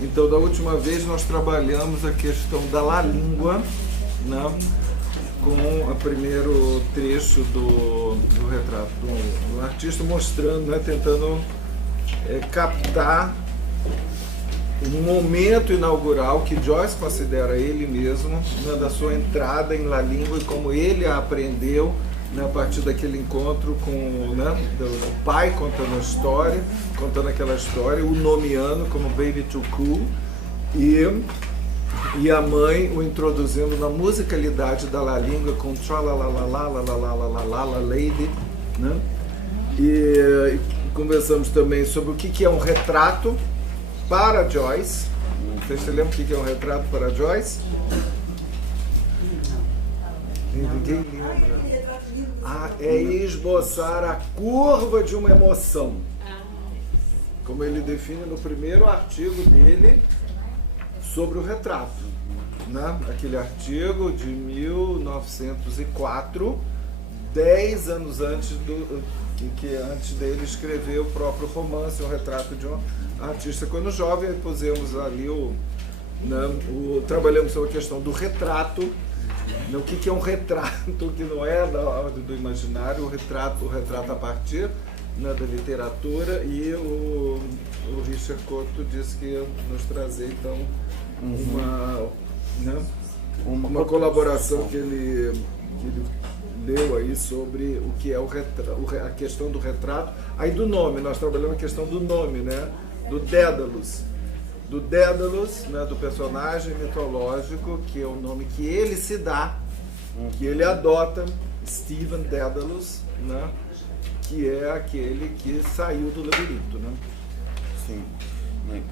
Então, da última vez nós trabalhamos a questão da La Língua, né, com o primeiro trecho do retrato do artista, mostrando, né, tentando captar um momento inaugural que Joyce considera ele mesmo, né, da sua entrada em La Língua e como ele a aprendeu, né, a partir daquele encontro com, né, do pai contando aquela história, o nomeando como Baby Too Cool e a mãe o introduzindo na musicalidade da La Língua com Tralalalala Lady, né? E conversamos também sobre o que é um retrato para Joyce. Vocês se lembram o que é um retrato para Joyce? Ninguém lembra. É esboçar a curva de uma emoção, como ele define no primeiro artigo dele sobre o retrato, né? Aquele artigo de 1904, 10 anos antes dele escrever o próprio romance, o retrato de um artista quando jovem. Pusemos ali trabalhamos sobre a questão do retrato, o que é um retrato que não é da ordem do imaginário, o retrato a partir, né, da literatura, e o Richard Couto disse que ia nos trazer então uma colaboração que ele deu aí sobre o que é a questão do retrato. Aí do nome, nós trabalhamos a questão do nome, né, do Dédalus, né, do personagem mitológico, que é o nome que ele se dá, que ele adota, Stephen Dédalus, né, que é aquele que saiu do labirinto, né? Sim.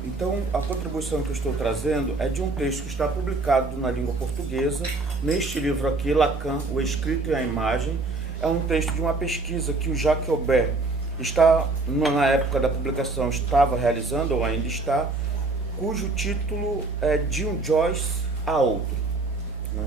Então, a contribuição que eu estou trazendo é de um texto que está publicado na língua portuguesa, neste livro aqui, Lacan, o Escrito e a Imagem. É um texto de uma pesquisa que o Jacques Aubert está, na época da publicação, estava realizando, ou ainda está, cujo título é De um Joyce a Outro, né?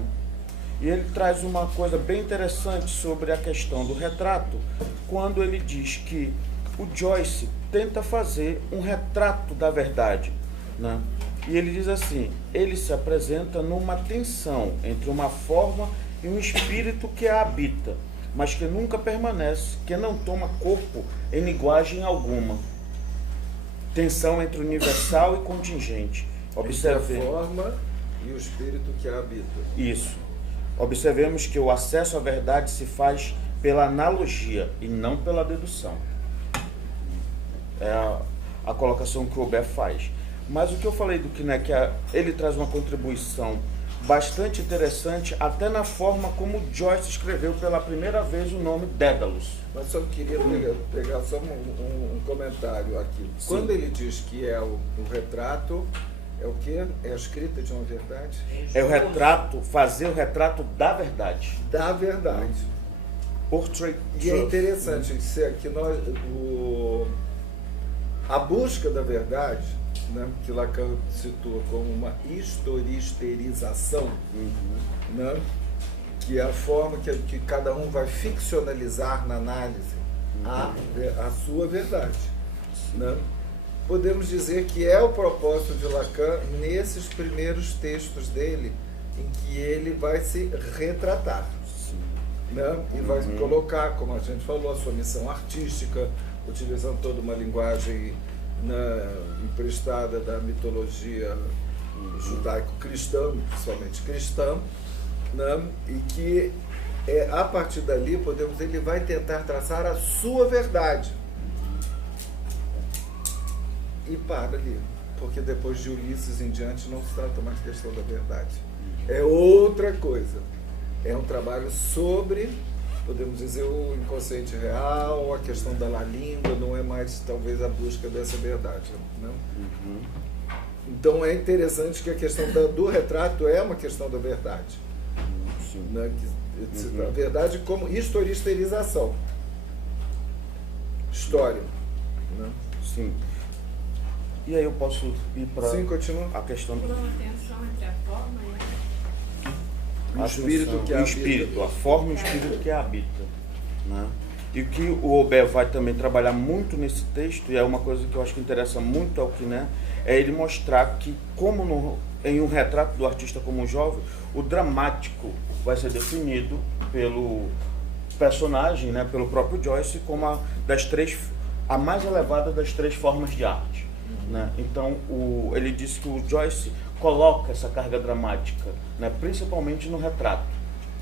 E ele traz uma coisa bem interessante sobre a questão do retrato, quando ele diz que o Joyce tenta fazer um retrato da verdade, né? E ele diz assim: ele se apresenta numa tensão entre uma forma e um espírito que a habita, mas que nunca permanece, que não toma corpo em linguagem alguma. Tensão entre universal e contingente. Observe a forma e o espírito que a habita. Isso. Observemos que o acesso à verdade se faz pela analogia e não pela dedução. É a colocação que o Aubert faz. Mas o que eu falei do que, né, ele traz uma contribuição bastante interessante, até na forma como Joyce escreveu pela primeira vez o nome Dédalus. Mas só queria pegar só um comentário aqui. Sim. Quando ele diz que é o retrato, é o quê? É a escrita de uma verdade? É o retrato, fazer o retrato da verdade. Da verdade. Portrait E é interessante que a busca da verdade, né, que Lacan situa como uma historisterização, né, que é a forma que cada um vai ficcionalizar na análise a sua verdade, né? Podemos dizer que é o propósito de Lacan nesses primeiros textos dele, em que ele vai se retratar, né, e vai colocar, como a gente falou, a sua missão artística, utilizando toda uma linguagem emprestada da mitologia judaico-cristã, principalmente cristã, né? E que a partir dali ele vai tentar traçar a sua verdade. E para ali, porque depois de Ulisses em diante não se trata mais questão da verdade. É outra coisa. É um trabalho sobre, podemos dizer, o inconsciente real, a questão da La Língua, não é mais talvez a busca dessa verdade, né? Então é interessante que a questão do retrato é uma questão da verdade, né? A verdade como historisterização, história, né? Sim. E aí eu posso ir para a questão Por uma tensão entre a forma e o espírito que a forma e o espírito que a habita, né? E que o Aubert vai também trabalhar muito nesse texto, e é uma coisa que eu acho que interessa muito ao Quiné, é ele mostrar que, como em um retrato do artista como um jovem, o dramático vai ser definido pelo personagem, né, pelo próprio Joyce, como a mais elevada das três formas de arte. Né? Então, ele disse que o Joyce coloca essa carga dramática, né, principalmente no retrato.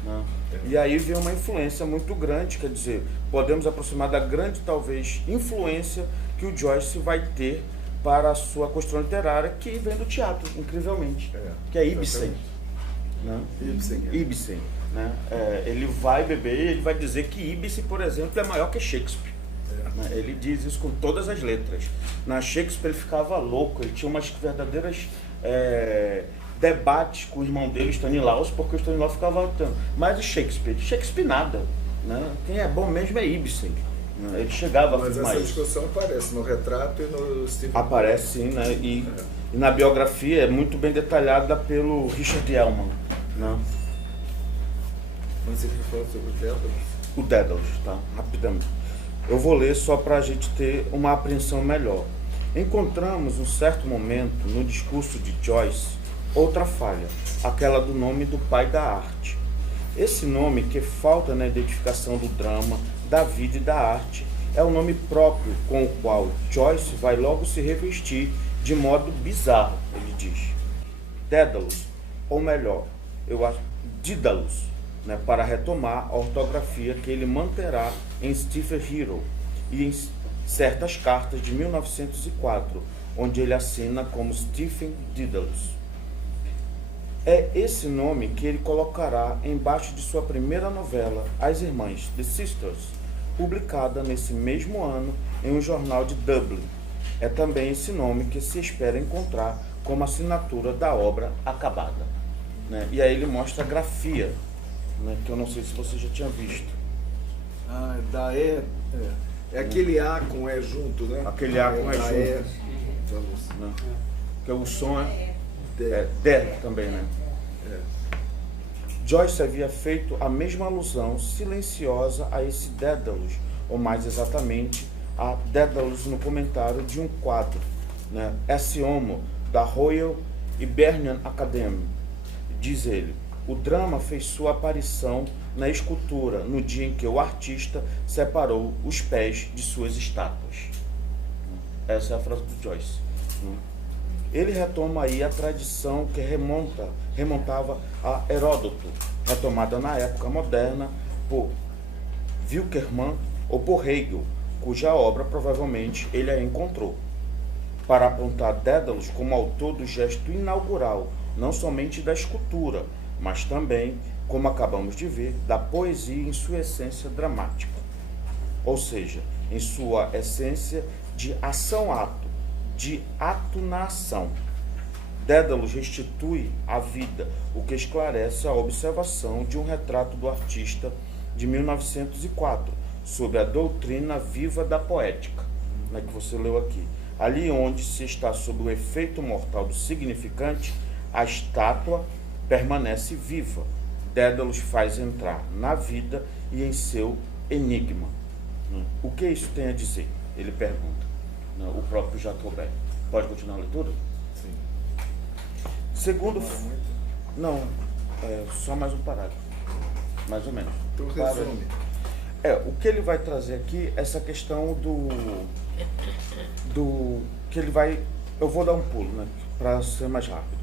Né? E aí vem uma influência muito grande, quer dizer, podemos aproximar da grande, talvez, influência que o Joyce vai ter para a sua construção literária, que vem do teatro, incrivelmente, que é Ibsen. Né? Ibsen. Né? Ele vai beber, ele vai dizer que Ibsen, por exemplo, é maior que Shakespeare. Né? Ele diz isso com todas as letras. Na Shakespeare ele ficava louco, ele tinha umas verdadeiras debates com o irmão dele, Stanislaus, porque o Stanislaus ficava lutando. Mas o Shakespeare nada. Né? Quem é bom mesmo é Ibsen. Né? Ele chegava a Mas afirmar essa isso. discussão aparece no retrato e no Stephen. Aparece sim, né? E na biografia é muito bem detalhada pelo Richard Ellman. Né? Mas ele falou sobre o Dédalus. O Dédalus, tá? Rapidamente. Eu vou ler só para a gente ter uma apreensão melhor. Encontramos, um certo momento, no discurso de Joyce, outra falha, aquela do nome do pai da arte. Esse nome, que falta na identificação do drama, da vida e da arte, é o nome próprio com o qual Joyce vai logo se revestir de modo bizarro, ele diz. Dédalus, ou melhor, eu acho, Dídalos, né, para retomar a ortografia que ele manterá em Stephen Hero e em certas cartas de 1904, onde ele assina como Stephen Dídalos. É esse nome que ele colocará embaixo de sua primeira novela, As Irmãs, The Sisters, publicada nesse mesmo ano em um jornal de Dublin. É também esse nome que se espera encontrar como assinatura da obra acabada. Né? E aí ele mostra a grafia, né, que eu não sei se você já tinha visto. É aquele A com E junto, né? Aquele A com E junto. Né? Que o som é D também, né? Joyce havia feito a mesma alusão silenciosa a esse Dédalus, ou mais exatamente, a Dédalus no comentário de um quadro, né? Esse homo da Royal Hibernian Academy. Diz ele, o drama fez sua aparição na escultura no dia em que o artista separou os pés de suas estátuas. Essa é a frase do Joyce. Ele retoma aí a tradição que remontava a Heródoto, retomada na época moderna por Winckelmann ou por Hegel, cuja obra provavelmente ele a encontrou, para apontar Dédalus como autor do gesto inaugural, não somente da escultura, mas também, como acabamos de ver, da poesia em sua essência dramática, ou seja, em sua essência de ação-ato, de ato na ação. Dédalus restitui à vida o que esclarece a observação de um retrato do artista de 1904, sobre a doutrina viva da poética, né, que você leu aqui. Ali onde se está sob o efeito mortal do significante, a estátua permanece viva. Dédalus faz entrar na vida e em seu enigma. O que isso tem a dizer? Ele pergunta. O próprio Jacques Aubert. Pode continuar a leitura? Sim. Segundo... Não, só mais um parágrafo. Mais ou menos. Então resume. O que ele vai trazer aqui, essa questão do que ele vai... Eu vou dar um pulo, né, para ser mais rápido.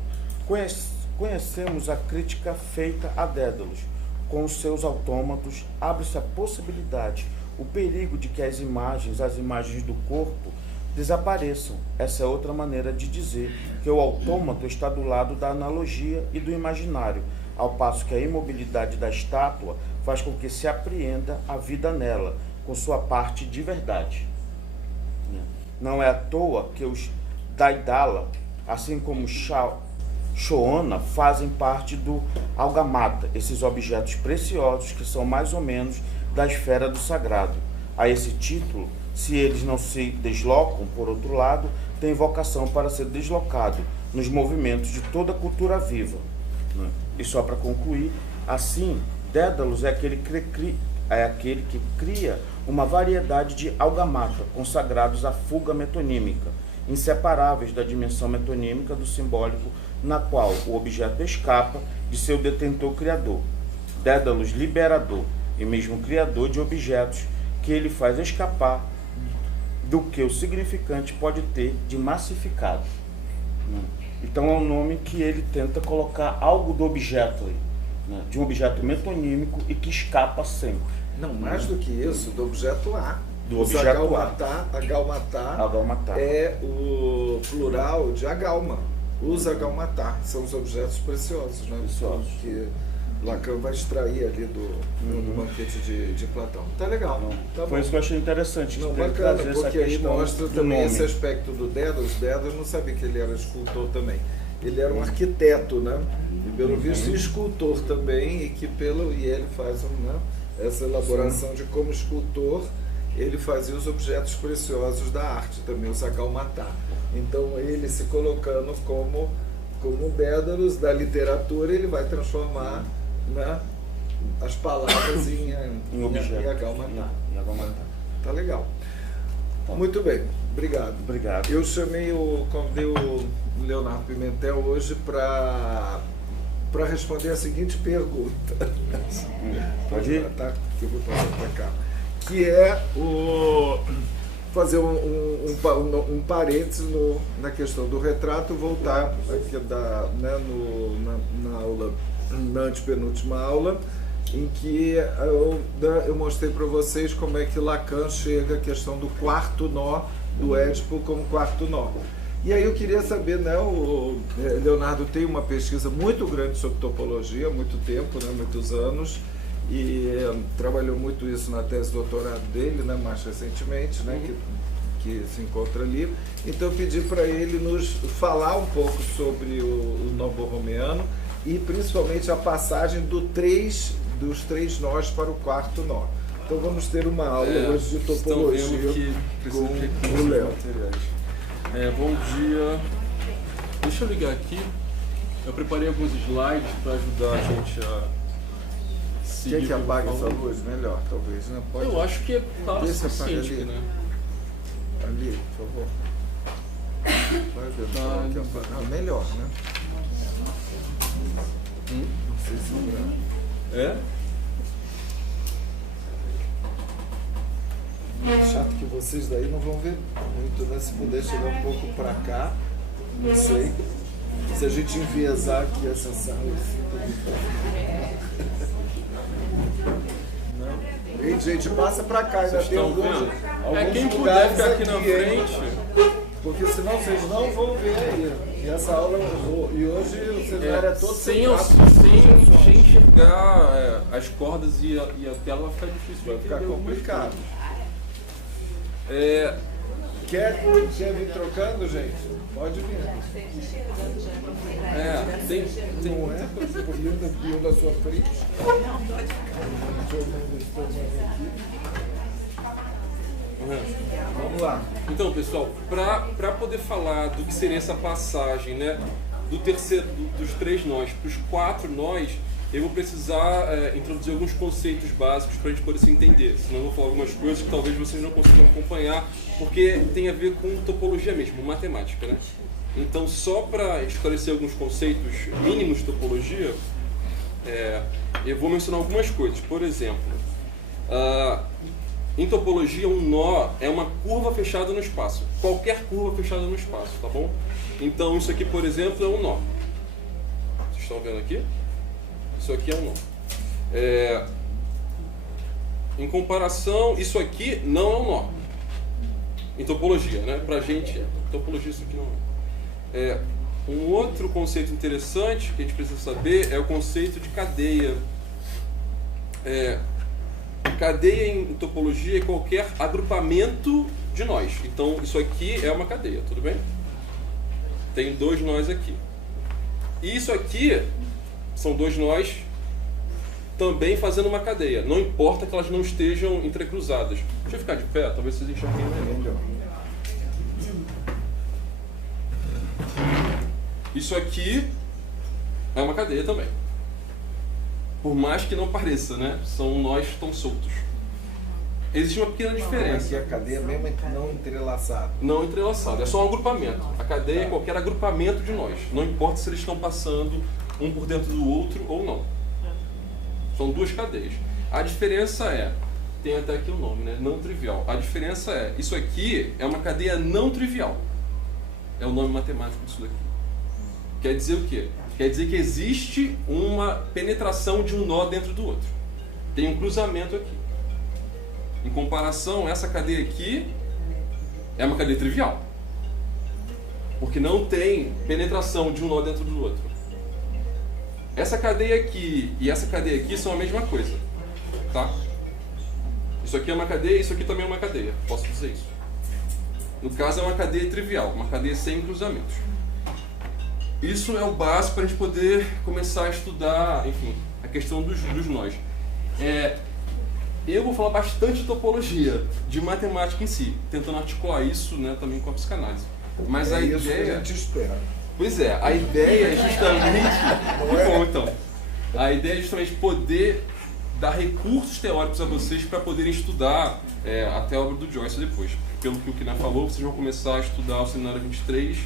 Conhecemos a crítica feita a Dédalus. Com os seus autômatos, abre-se a possibilidade, o perigo de que as imagens do corpo, desapareçam. Essa é outra maneira de dizer que o autômato está do lado da analogia e do imaginário, ao passo que a imobilidade da estátua faz com que se apreenda a vida nela, com sua parte de verdade. Não é à toa que os Daidala, assim como Shoona, fazem parte do Algamata, esses objetos preciosos que são mais ou menos da esfera do sagrado. A esse título, se eles não se deslocam, por outro lado, têm vocação para ser deslocado nos movimentos de toda a cultura viva. E só para concluir, assim, Dédalus é aquele que cria uma variedade de algamata consagrados à fuga metonímica, inseparáveis da dimensão metonímica do simbólico, na qual o objeto escapa de seu detentor criador, Dédalus liberador e mesmo criador de objetos que ele faz escapar do que o significante pode ter de massificado. Então é um nome que ele tenta colocar algo do objeto aí, né? De um objeto metonímico e que escapa sempre. Não, mais do que isso, do objeto A. Do objeto Agalmatá é o plural de agalma. Os agalmatá são os objetos preciosos, né? Preciosos. Que Lacan vai extrair ali do banquete de Platão. Tá legal. Tá Foi bom. isso que eu achei interessante. Não, de bacana, trazer essa porque aí questão mostra do também nome. esse aspecto do Dédalus. Dédalus não sabia que ele era escultor também. Ele era um arquiteto, né? E pelo visto escultor também, e ele faz essa elaboração de como escultor ele fazia os objetos preciosos da arte também, os agalmatá. Então ele se colocando como Dédalus da literatura, ele vai transformar, né, as palavras em agalmatá. Tá legal. Muito bem, obrigado. Obrigado. Eu convidei o Leonardo Pimentel hoje para responder a seguinte pergunta. Pode ir? Tá? Que eu vou passar para cá. Que é fazer um parênteses na questão do retrato, voltar aqui na aula, na antepenúltima aula, em que eu mostrei para vocês como é que Lacan chega à questão do quarto nó do Édipo como quarto nó. E aí eu queria saber, né, o Leonardo tem uma pesquisa muito grande sobre topologia, há muito tempo, né, muitos anos, e trabalhou muito isso na tese de doutorado dele, né, mais recentemente, né, que se encontra ali. Então eu pedi para ele nos falar um pouco sobre o nó borromeano e principalmente a passagem dos três nós para o quarto nó. Então vamos ter uma aula hoje de topologia com o Léo. Bom dia. Deixa eu ligar aqui. Eu preparei alguns slides para ajudar a gente a seguir. Quer que apague essa luz? Melhor, talvez, né? Pode. Eu acho que tá o suficiente, ali. né? Ali, por favor. Vai ver, que apaga. Não, melhor, né? Não sei se É? chato que vocês daí não vão ver muito, né? Se puder chegar um pouco para cá, não sei. Se a gente enviesar aqui essa sala assim, não. Ei, gente, passa para cá, ainda Vocês tem estão alguns vendo? Quem puder lugares ficar aqui na hein? frente. Porque senão vocês não vão ver aí. E essa aula, e hoje o cenário é todo sem enxergar as cordas e a tela vai ficar difícil. vai ficar complicado. Quer vir trocando, gente? Pode vir. Tem Não é? E o da sua frente? Vamos lá. Então, pessoal, para poder falar do que seria essa passagem, né, dos três nós para os quatro nós, eu vou precisar introduzir alguns conceitos básicos para a gente poder se entender. Senão eu vou falar algumas coisas que talvez vocês não consigam acompanhar, porque tem a ver com topologia mesmo, matemática, né? Então, só para esclarecer alguns conceitos mínimos de topologia, eu vou mencionar algumas coisas. Por exemplo, em topologia, um nó é uma curva fechada no espaço. Qualquer curva fechada no espaço, tá bom? Então, isso aqui, por exemplo, é um nó. Vocês estão vendo aqui? Isso aqui é um nó. Em comparação, isso aqui não é um nó. Em topologia, né? Pra gente, topologia isso aqui não é. Um outro conceito interessante que a gente precisa saber é o conceito de cadeia. Cadeia em topologia é qualquer agrupamento de nós. Então, isso aqui é uma cadeia, tudo bem? Tem dois nós aqui. E isso aqui são dois nós também fazendo uma cadeia. Não importa que elas não estejam entrecruzadas. Deixa eu ficar de pé, talvez vocês enxerguem melhor. Isso aqui é uma cadeia também. Por mais que não pareça, né? São nós que estão soltos. existe uma pequena diferença. Aqui a cadeia mesmo é não entrelaçada. Não entrelaçado, é só um agrupamento. A cadeia é qualquer agrupamento de nós. Não importa se eles estão passando um por dentro do outro ou não. São duas cadeias. A diferença é, tem até aqui o nome, né? Não trivial. A diferença é, isso aqui é uma cadeia não trivial. É o nome matemático disso daqui. Quer dizer o quê? Quer dizer que existe uma penetração de um nó dentro do outro. Tem um cruzamento aqui. Em comparação, essa cadeia aqui é uma cadeia trivial. Porque não tem penetração de um nó dentro do outro. Essa cadeia aqui e essa cadeia aqui são a mesma coisa. Tá? Isso aqui é uma cadeia, isso aqui também é uma cadeia. Posso dizer isso. No caso é uma cadeia trivial, uma cadeia sem cruzamentos. Isso é o básico para a gente poder começar a estudar, enfim, a questão dos nós. Eu vou falar bastante de topologia, de matemática em si, tentando articular isso, né, também com a psicanálise. Mas a isso ideia... que a gente espera. Pois é, a ideia é justamente... Bom, então. A ideia é justamente poder dar recursos teóricos a vocês para poderem estudar até a obra do Joyce depois. Pelo que o Kina falou, vocês vão começar a estudar o Seminário 23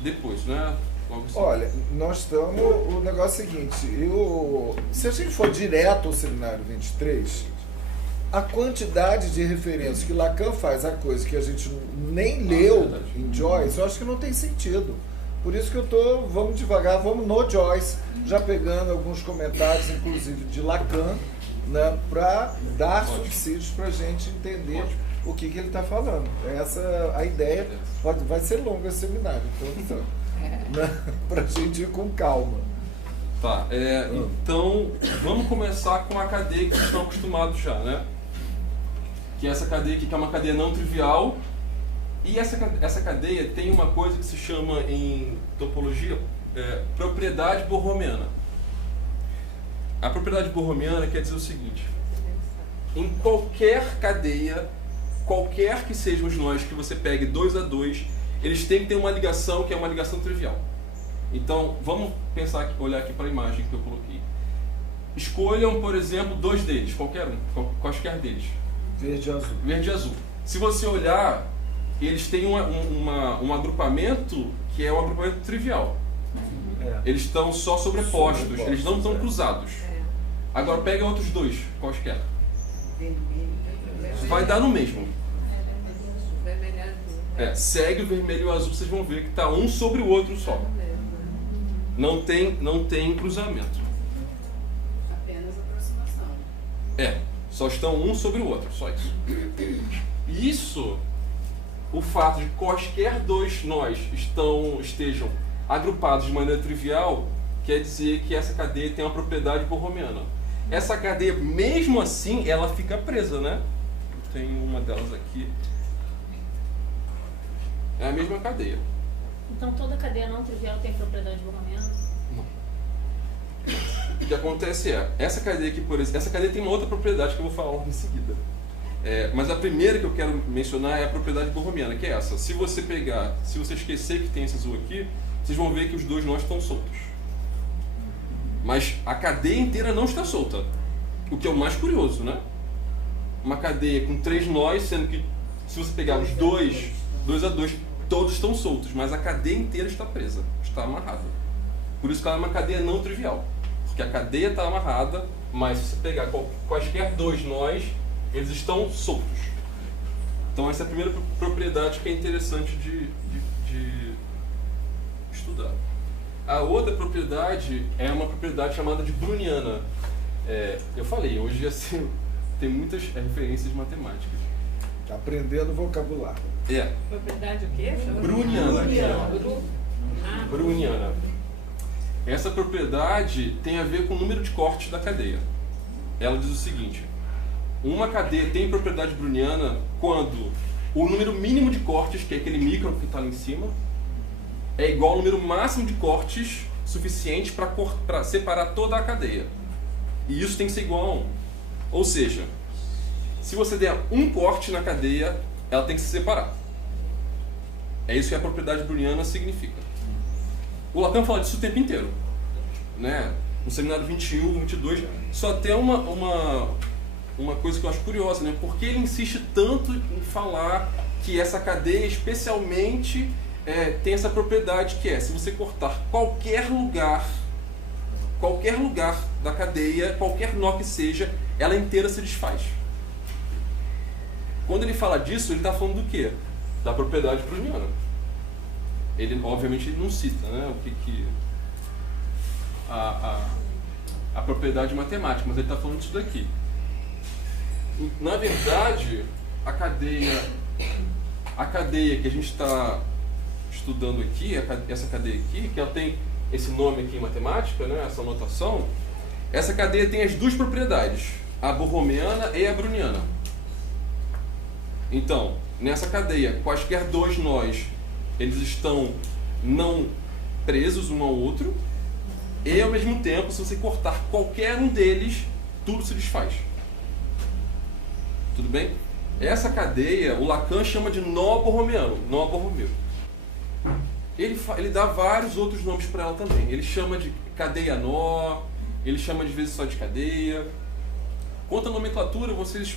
depois, né? Logo assim. Olha, nós estamos... O negócio é o seguinte, se a gente for direto ao Seminário 23, a quantidade de referências que Lacan faz a coisa que a gente nem leu em Joyce, eu acho que não tem sentido. Por isso que vamos devagar, vamos no Joyce, já pegando alguns comentários, inclusive de Lacan, né, para dar subsídios para a gente entender o que ele está falando. Essa a ideia. Vai ser longo esse seminário, então, né, para a gente ir com calma. Tá, então vamos começar com a cadeia que vocês estão acostumados já, né? Que é essa cadeia aqui, que é uma cadeia não trivial. E essa cadeia tem uma coisa que se chama em topologia propriedade borromiana. A propriedade borromiana quer dizer o seguinte: em qualquer cadeia, qualquer que sejam os nós que você pegue 2 a 2, eles têm que ter uma ligação que é uma ligação trivial. Então, vamos pensar olhar aqui para a imagem que eu coloquei. Escolham, por exemplo, 2 deles, quaisquer deles. Verde e azul. Verde e azul. Se você olhar, eles têm um agrupamento que é um agrupamento trivial. Eles estão só sobrepostos, eles não estão cruzados. Agora pega outros 2, quaisquer. Vai dar no mesmo. Segue o vermelho e o azul, vocês vão ver que está um sobre o outro só. Não tem cruzamento. Apenas aproximação. Só estão um sobre o outro, só isso. Isso, o fato de quaisquer 2 nós estejam agrupados de maneira trivial, quer dizer que essa cadeia tem uma propriedade borromiana. Essa cadeia, mesmo assim, ela fica presa, né? Tem uma delas aqui. É a mesma cadeia. Então toda cadeia não trivial tem propriedade borromiana? Não. O que acontece essa cadeia aqui, por exemplo, essa cadeia tem uma outra propriedade que eu vou falar em seguida. Mas a primeira que eu quero mencionar é a propriedade borromiana, que é essa. Se você esquecer que tem esse azul aqui, vocês vão ver que os 2 nós estão soltos. Mas a cadeia inteira não está solta. O que é o mais curioso, né? Uma cadeia com 3 nós, sendo que se você pegar os 2 a 2, todos estão soltos, mas a cadeia inteira está presa, está amarrada. Por isso que ela é uma cadeia não trivial. Porque a cadeia está amarrada, mas se você pegar quaisquer 2 nós, eles estão soltos. Então essa é a primeira propriedade que é interessante de estudar. A outra propriedade é uma propriedade chamada de browniana. Eu falei, hoje assim, tem muitas referências matemáticas. Aprendendo vocabulário. Propriedade o quê? Browniana. Browniana. Essa propriedade tem a ver com o número de cortes da cadeia. Ela diz o seguinte: uma cadeia tem propriedade browniana quando o número mínimo de cortes, que é aquele micron que está lá em cima, é igual ao número máximo de cortes suficiente para separar toda a cadeia. E isso tem que ser igual a 1. Ou seja, se você der um corte na cadeia, ela tem que se separar. É isso que a propriedade browniana significa. O Lacan fala disso o tempo inteiro, né? No seminário 21, 22, só tem uma uma coisa que eu acho curiosa, né? Por que ele insiste tanto em falar que essa cadeia especialmente tem essa propriedade que se você cortar qualquer lugar da cadeia, qualquer nó que seja, ela inteira se desfaz. Quando ele fala disso, ele está falando do quê? Da propriedade browniana. Ele, obviamente, ele não cita, né, o que a propriedade matemática, mas ele está falando disso daqui. Na verdade, a cadeia que a gente está estudando aqui, essa cadeia aqui, que ela tem esse nome aqui em matemática, né, essa notação, essa cadeia tem as duas propriedades, a borromeana e a browniana. Então, nessa cadeia, quaisquer dois nós, eles estão não presos um ao outro, e ao mesmo tempo, se você cortar qualquer um deles, tudo se desfaz. Tudo bem? Essa cadeia, o Lacan chama de nó borromeano, nó borromeu. Ele dá vários outros nomes para ela também. Ele chama de cadeia nó, ele chama de vezes só de cadeia. Quanto à nomenclatura, vocês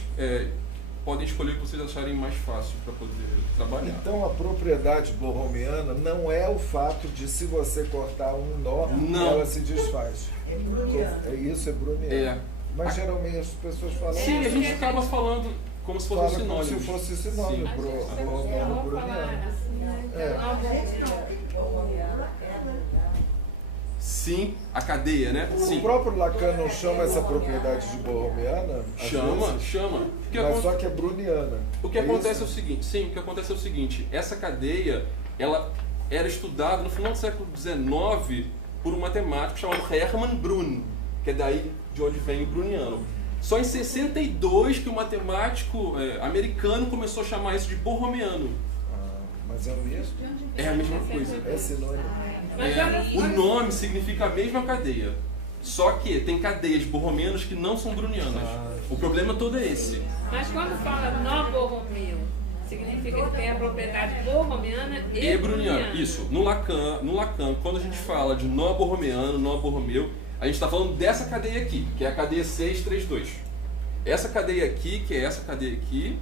podem escolher o que vocês acharem mais fácil para poder trabalhar. Então a propriedade borromeana não é o fato de se você cortar um nó, ela se desfaz. É browniana. Isso é browniana. Mas geralmente as pessoas falam... Sim, a gente acaba falando como se fosse sinônimo. Como se fosse sinônimo browniano. Sim, a cadeia, né? Sim. O próprio Lacan não chama essa propriedade de borromeana? Chama. Mas só que é browniana. O que acontece é o seguinte, essa cadeia, ela era estudada no final do século XIX por um matemático chamado Hermann Brun, que é daí de onde vem o browniano. Só em 62 que o matemático americano começou a chamar isso de borromeano. Mas é o mesmo? É a mesma coisa. É sinônimo. O nome significa a mesma cadeia. Só que tem cadeias borromeanas que não são brownianas. O problema todo é esse. Mas quando fala nó borromeu, significa que tem a propriedade borromeana e browniana. Isso. No Lacan, quando a gente fala de nó borromeano, nó borromeu, a gente está falando dessa cadeia aqui, que é a cadeia 632. Essa cadeia aqui, que é essa cadeia aqui,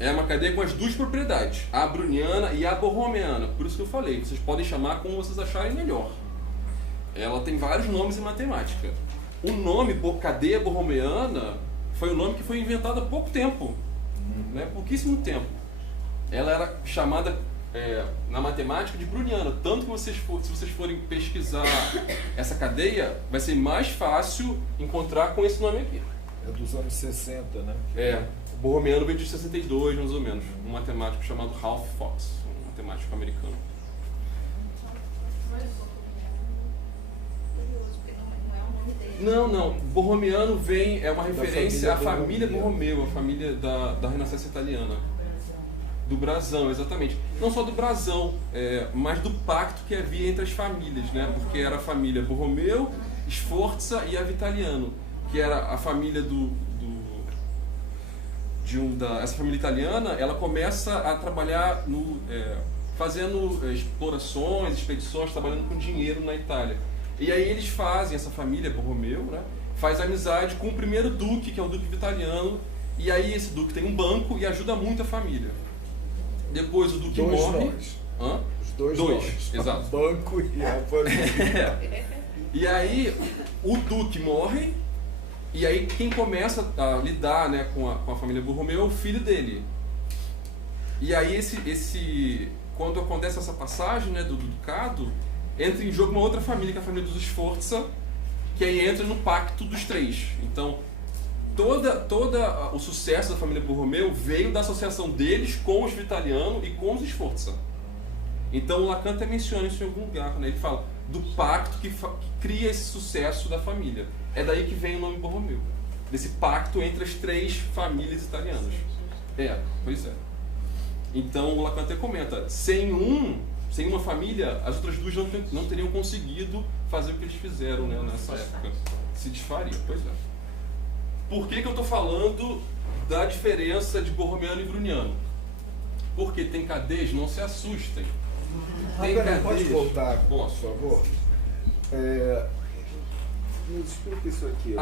é uma cadeia com as duas propriedades, a browniana e a borromeana. Por isso que eu falei, vocês podem chamar como vocês acharem melhor. Ela tem vários nomes em matemática. O nome cadeia borromeana foi um nome que foi inventado há pouco tempo, né? Pouquíssimo tempo. Ela era chamada na matemática de browniana, tanto que se vocês forem pesquisar essa cadeia, vai ser mais fácil encontrar com esse nome aqui. É dos anos 60, né? O borromeano veio de 62, mais ou menos. Um matemático chamado Ralph Fox, um matemático americano. Não. Borromeano é uma referência à família Borromeu, a família da Renascença italiana. Do brasão, exatamente. Não só do brasão, mas do pacto que havia entre as famílias, né? Porque era a família Borromeu, Sforza e Avitaliano, que era a família essa família italiana. Ela começa a trabalhar fazendo explorações, expedições, trabalhando com dinheiro na Itália. E aí eles fazem, essa família Borromeu, né, faz amizade com o primeiro duque, que é o duque Vitaliano, e aí esse duque tem um banco e ajuda muito a família. Depois o duque morre. Os dois nós. Exato. Banco e a família. E aí o duque morre, e aí quem começa a lidar, né, com a família Borromeu é o filho dele. E aí quando acontece essa passagem, né, do ducado, entra em jogo uma outra família, que é a família dos Sforza, que aí entra no pacto dos três. Então, todo o sucesso da família Borromeu veio da associação deles com os Vitaliano e com os Sforza. Então, o Lacan até menciona isso em algum lugar, né? Ele fala do pacto que cria esse sucesso da família. É daí que vem o nome Borromeu, desse pacto entre as três famílias italianas. Pois é. Então, o Lacan até comenta, sem uma família, as outras duas não teriam conseguido fazer o que eles fizeram, né, nessa época. Se desfaria, pois é. Por que eu estou falando da diferença de borromeano e browniano? Porque tem cadeias, não se assustem. Tem cadeias... Pode voltar, Posso? por favor? nos explica isso aqui.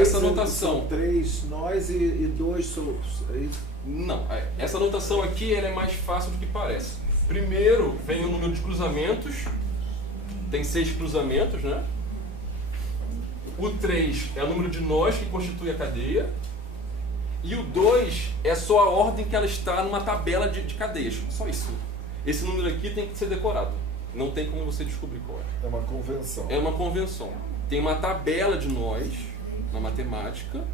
Essa anotação. São 3 nós e 2 soltos. É isso? Não, essa anotação aqui ela é mais fácil do que parece. Primeiro vem o número de cruzamentos, tem 6 cruzamentos, né? O 3 é o número de nós que constitui a cadeia. E o 2 é só a ordem que ela está numa tabela de cadeias. Só isso. Esse número aqui tem que ser decorado. Não tem como você descobrir qual é. É uma convenção. É uma convenção. Tem uma tabela de nós na matemática.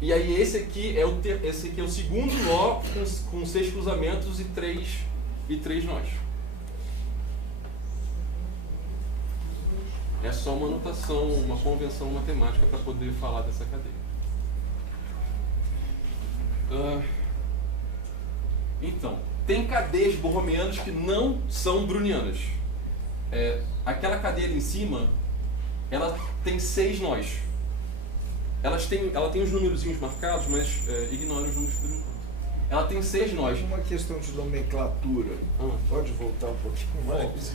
E aí esse aqui é o segundo nó com 6 cruzamentos e 3 nós. É só uma anotação, uma convenção matemática para poder falar dessa cadeia. Então, tem cadeias borromeanas que não são brownianas. Aquela cadeia ali em cima, ela tem 6 nós. Ela tem os númerozinhos marcados, mas ignora os números por enquanto. Ela tem 6 nós. Uma questão de nomenclatura. Pode voltar um pouquinho mais?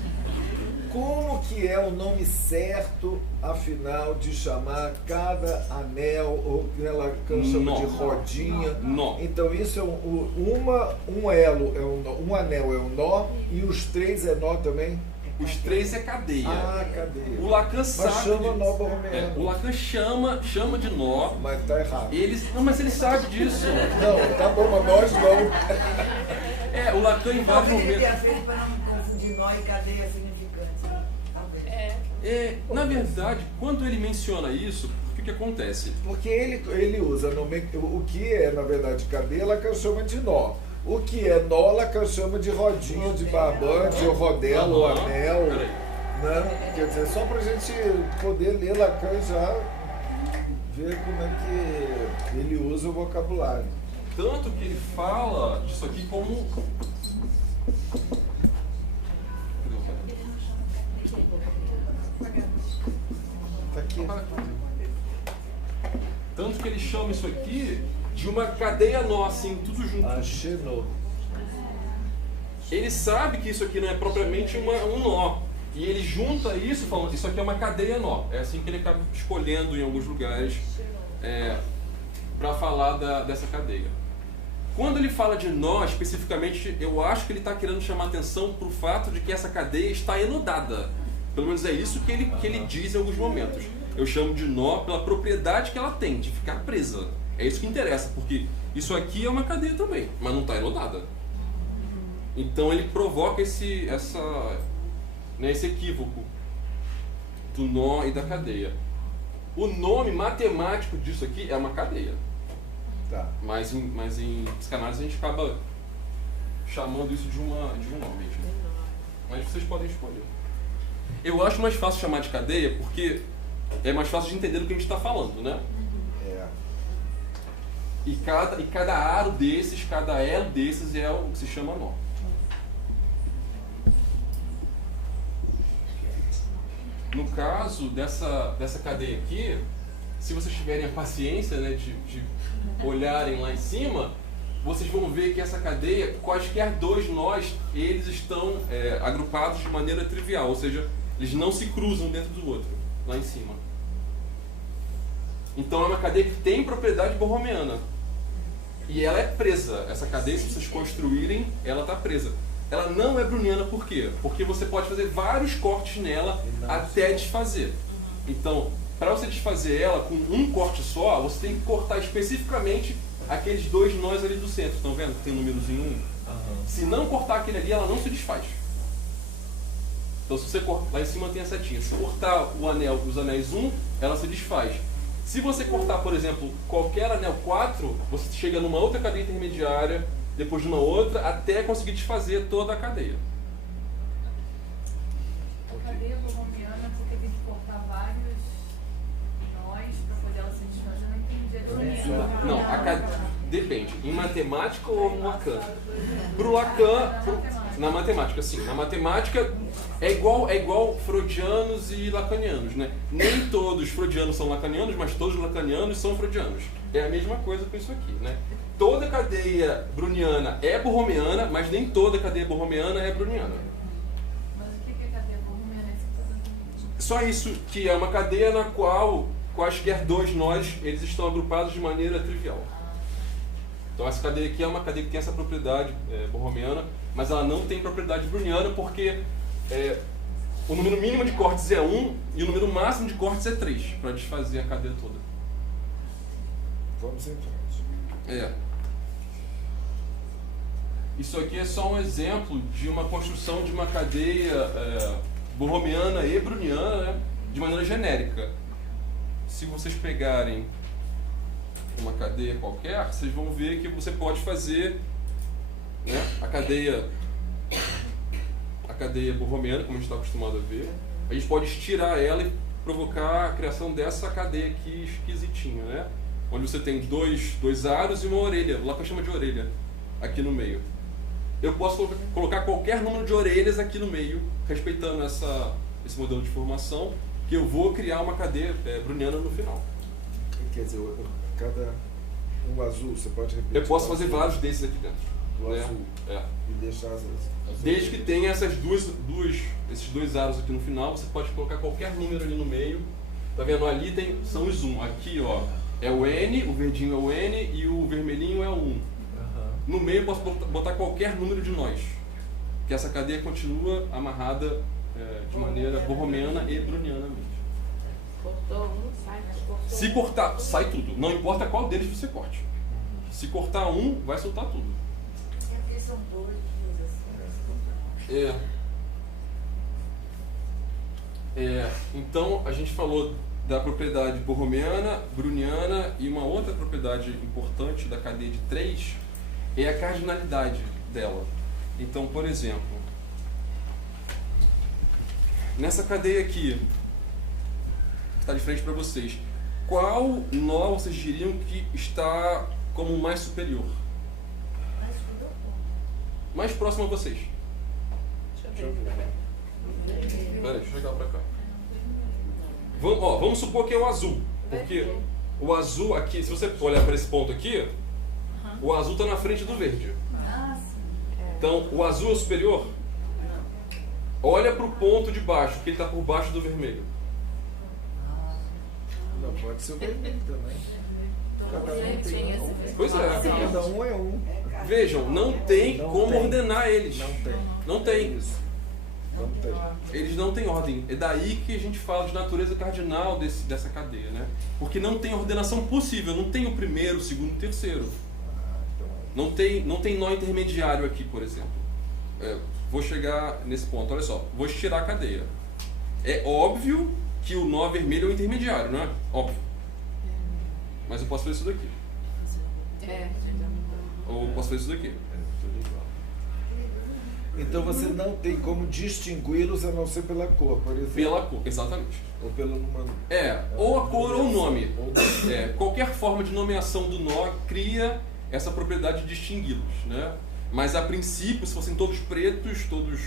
Como que é o nome certo, afinal, de chamar cada anel, ou que ela chama de rodinha? Nó. Então isso é um elo, um anel é um nó, e os 3 é nó também? Os 3 é cadeia. Cadeia. O Lacan sabe. Mas chama nó borromeano. O Lacan chama de nó. Mas tá errado. Mas ele sabe disso. Não, tá bom, mas nós não. O Lacan em vários Talvez ele tenha momentos. feito para não confundir nó e cadeia significante. Talvez. Na verdade, quando ele menciona isso, o que acontece? Porque ele usa o que é, na verdade, cadeia, Lacan chama de nó. O que é nó, Lacan chama de rodinha, de barbante, ou rodela, ou anel. Né? Quer dizer, só para a gente poder ler Lacan e já ver como é que ele usa o vocabulário. Tanto que ele fala disso aqui como... Tá aqui. Tanto que ele chama isso aqui de uma cadeia nó, assim, tudo junto. Achenou. Ele sabe que isso aqui não é propriamente um nó. E ele junta isso falando, isso aqui é uma cadeia nó. É assim que ele acaba escolhendo em alguns lugares para falar dessa cadeia. Quando ele fala de nó, especificamente, eu acho que ele está querendo chamar atenção para o fato de que essa cadeia está enodada. Pelo menos é isso que ele diz em alguns momentos. Eu chamo de nó pela propriedade que ela tem, de ficar presa. É isso que interessa, porque isso aqui é uma cadeia também, mas não está enodada. Então ele provoca esse equívoco do nó e da cadeia. O nome matemático disso aqui é uma cadeia. Tá. Mas em psicanálise a gente acaba chamando isso de um nó mesmo. Mas vocês podem escolher. Eu acho mais fácil chamar de cadeia porque é mais fácil de entender do que a gente está falando, né? E cada aro desses, cada elo desses é o que se chama nó. No caso dessa cadeia aqui, se vocês tiverem a paciência, né, de olharem lá em cima, vocês vão ver que essa cadeia, quaisquer 2 nós, eles estão agrupados de maneira trivial, ou seja, eles não se cruzam dentro do outro, lá em cima. Então é uma cadeia que tem propriedade borromeana. E ela é presa. Essa cadeia, se vocês construírem, ela está presa. Ela não é browniana por quê? Porque você pode fazer vários cortes nela até desfazer. Então, para você desfazer ela com um corte só, você tem que cortar especificamente aqueles 2 nós ali do centro. Estão vendo que tem o númerozinho 1? Se não cortar aquele ali, ela não se desfaz. Então, se você cortar, lá em cima tem a setinha. Se cortar os anéis 1, ela se desfaz. Se você cortar, por exemplo, qualquer anel 4, você chega numa outra cadeia intermediária, depois de uma outra, até conseguir desfazer toda a cadeia. A cadeia borromeana, você teve que cortar vários nós para poder ela se desfazer, não entendi. Não, depende. Em matemática ou no Lacan? Pro Lacan, na matemática, sim. Na matemática é igual freudianos e lacanianos, né? Nem todos freudianos são lacanianos, mas todos os lacanianos são freudianos. É a mesma coisa com isso aqui, né? Toda cadeia browniana é borromeana, mas nem toda cadeia borromeana é browniana. Mas o que é cadeia borromeana? Só isso, que é uma cadeia na qual quaisquer dois nós eles estão agrupados de maneira trivial. Então essa cadeia aqui é uma cadeia que tem essa propriedade borromeana, mas ela não tem propriedade browniana porque o número mínimo de cortes é 1 e o número máximo de cortes é 3, para desfazer a cadeia toda. Vamos em frente. Isso aqui é só um exemplo de uma construção de uma cadeia borromeana e browniana, né, de maneira genérica. Se vocês pegarem uma cadeia qualquer, vocês vão ver que você pode fazer, né, a cadeia borromeana, como a gente está acostumado a ver. A gente pode estirar ela e provocar a criação dessa cadeia aqui esquisitinha, né? Onde você tem dois aros e uma orelha, lá que eu chamo de orelha, aqui no meio. Eu posso colocar qualquer número de orelhas aqui no meio, respeitando esse modelo de formação, que eu vou criar uma cadeia browniana no final. Quer dizer, um azul, você pode repetir? Eu posso fazer vários desses aqui dentro. Do azul. E deixar as Desde que tenha esses dois aros aqui no final, você pode colocar qualquer número ali no meio. Tá vendo? Ali são os 1. Aqui, ó, é o N, o verdinho é o N e o vermelhinho é o 1. No meio eu posso botar qualquer número de nós. Que essa cadeia continua amarrada de maneira borromeana e browniana mesmo. Cortou um, sai, cortou. Se cortar, sai tudo. Não importa qual deles você corte. Se cortar um, vai soltar tudo. Porque são dois assim. Então a gente falou da propriedade borromeana, browniana, e uma outra propriedade importante da cadeia de 3 é a cardinalidade dela. Então, por exemplo, nessa cadeia aqui, que está de frente para vocês, qual nó vocês diriam que está como mais superior? Mais próximo a vocês. Deixa eu ver. Pera aí, deixa eu jogar para cá. Vamos supor que é o azul. Porque o azul aqui, se você olhar para esse ponto aqui, o azul está na frente do verde. Então, o azul é o superior? Olha para o ponto de baixo, que ele está por baixo do vermelho. Não, pode ser o vermelho também. Cada um tem um. Pois é. Cada um é um. Vejam, não tem como ordenar eles. Não tem. Não tem. Não tem. Eles não têm ordem. É daí que a gente fala de natureza cardinal dessa cadeia, né? Porque não tem ordenação possível. Não tem o primeiro, o segundo, o terceiro. Não tem nó intermediário aqui, por exemplo. Vou chegar nesse ponto. Olha só, vou estirar a cadeia. É óbvio que o nó vermelho é o intermediário, não é? Óbvio. Mas eu posso fazer isso daqui. Ou posso fazer isso daqui. Então você não tem como distingui-los a não ser pela cor, por exemplo. Pela cor, exatamente. Ou pelo número. Ou a cor ou o nome. Qualquer forma de nomeação do nó cria essa propriedade de distingui-los, né? Mas a princípio, se fossem todos pretos, todos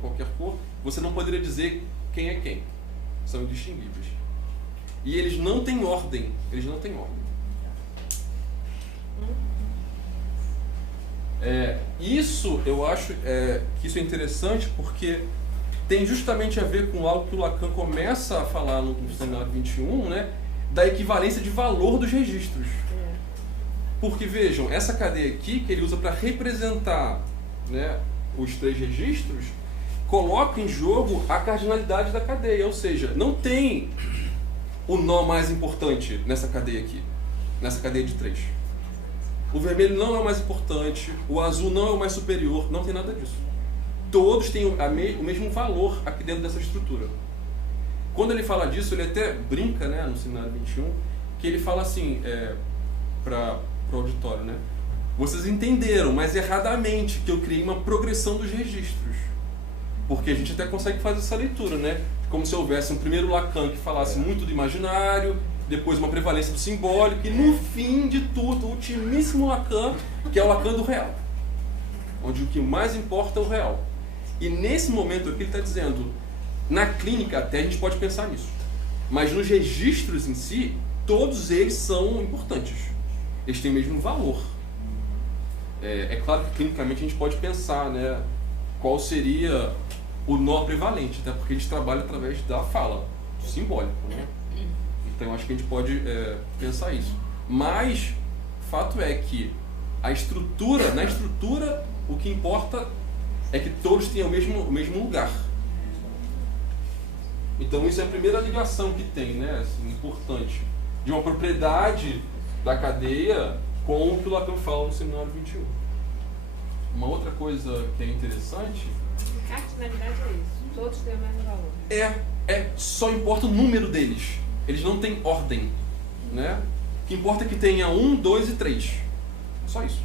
qualquer cor, você não poderia dizer quem é quem. São indistinguíveis. E eles não têm ordem. Eles não têm ordem. Isso, eu acho que isso é interessante porque tem justamente a ver com algo que o Lacan começa a falar no seminário 21, né? Da equivalência de valor dos registros. Porque vejam, essa cadeia aqui que ele usa para representar, né, os 3 registros, coloca em jogo a cardinalidade da cadeia, ou seja, não tem o nó mais importante nessa cadeia aqui, nessa cadeia de 3. O vermelho não é o mais importante, o azul não é o mais superior, não tem nada disso. Todos têm o mesmo valor aqui dentro dessa estrutura. Quando ele fala disso, ele até brinca, né, no seminário 21, que ele fala assim, para o auditório, né? Vocês entenderam, mas erradamente, que eu criei uma progressão dos registros. Porque a gente até consegue fazer essa leitura, né? Como se houvesse um primeiro Lacan que falasse muito do imaginário, depois uma prevalência do simbólico, e no fim de tudo, o ultimíssimo Lacan, que é o Lacan do real. Onde o que mais importa é o real. E nesse momento aqui ele está dizendo, na clínica até a gente pode pensar nisso. Mas nos registros em si, todos eles são importantes. Eles têm o mesmo valor. É claro que clinicamente a gente pode pensar, né, qual seria o nó prevalente, até porque eles trabalham através da fala, simbólico, né? Então acho que a gente pode pensar isso. Mas fato é que na estrutura, o que importa é que todos tenham o mesmo lugar. Então isso é a primeira ligação que tem, né? Assim, importante, de uma propriedade da cadeia com o que o Lacan fala no Seminário 21. Uma outra coisa que é interessante... Cardinalidade é isso. Todos têm o mesmo valor. Só importa o número deles. Eles não têm ordem, né? O que importa é que tenha 1, 2 e 3. Só isso.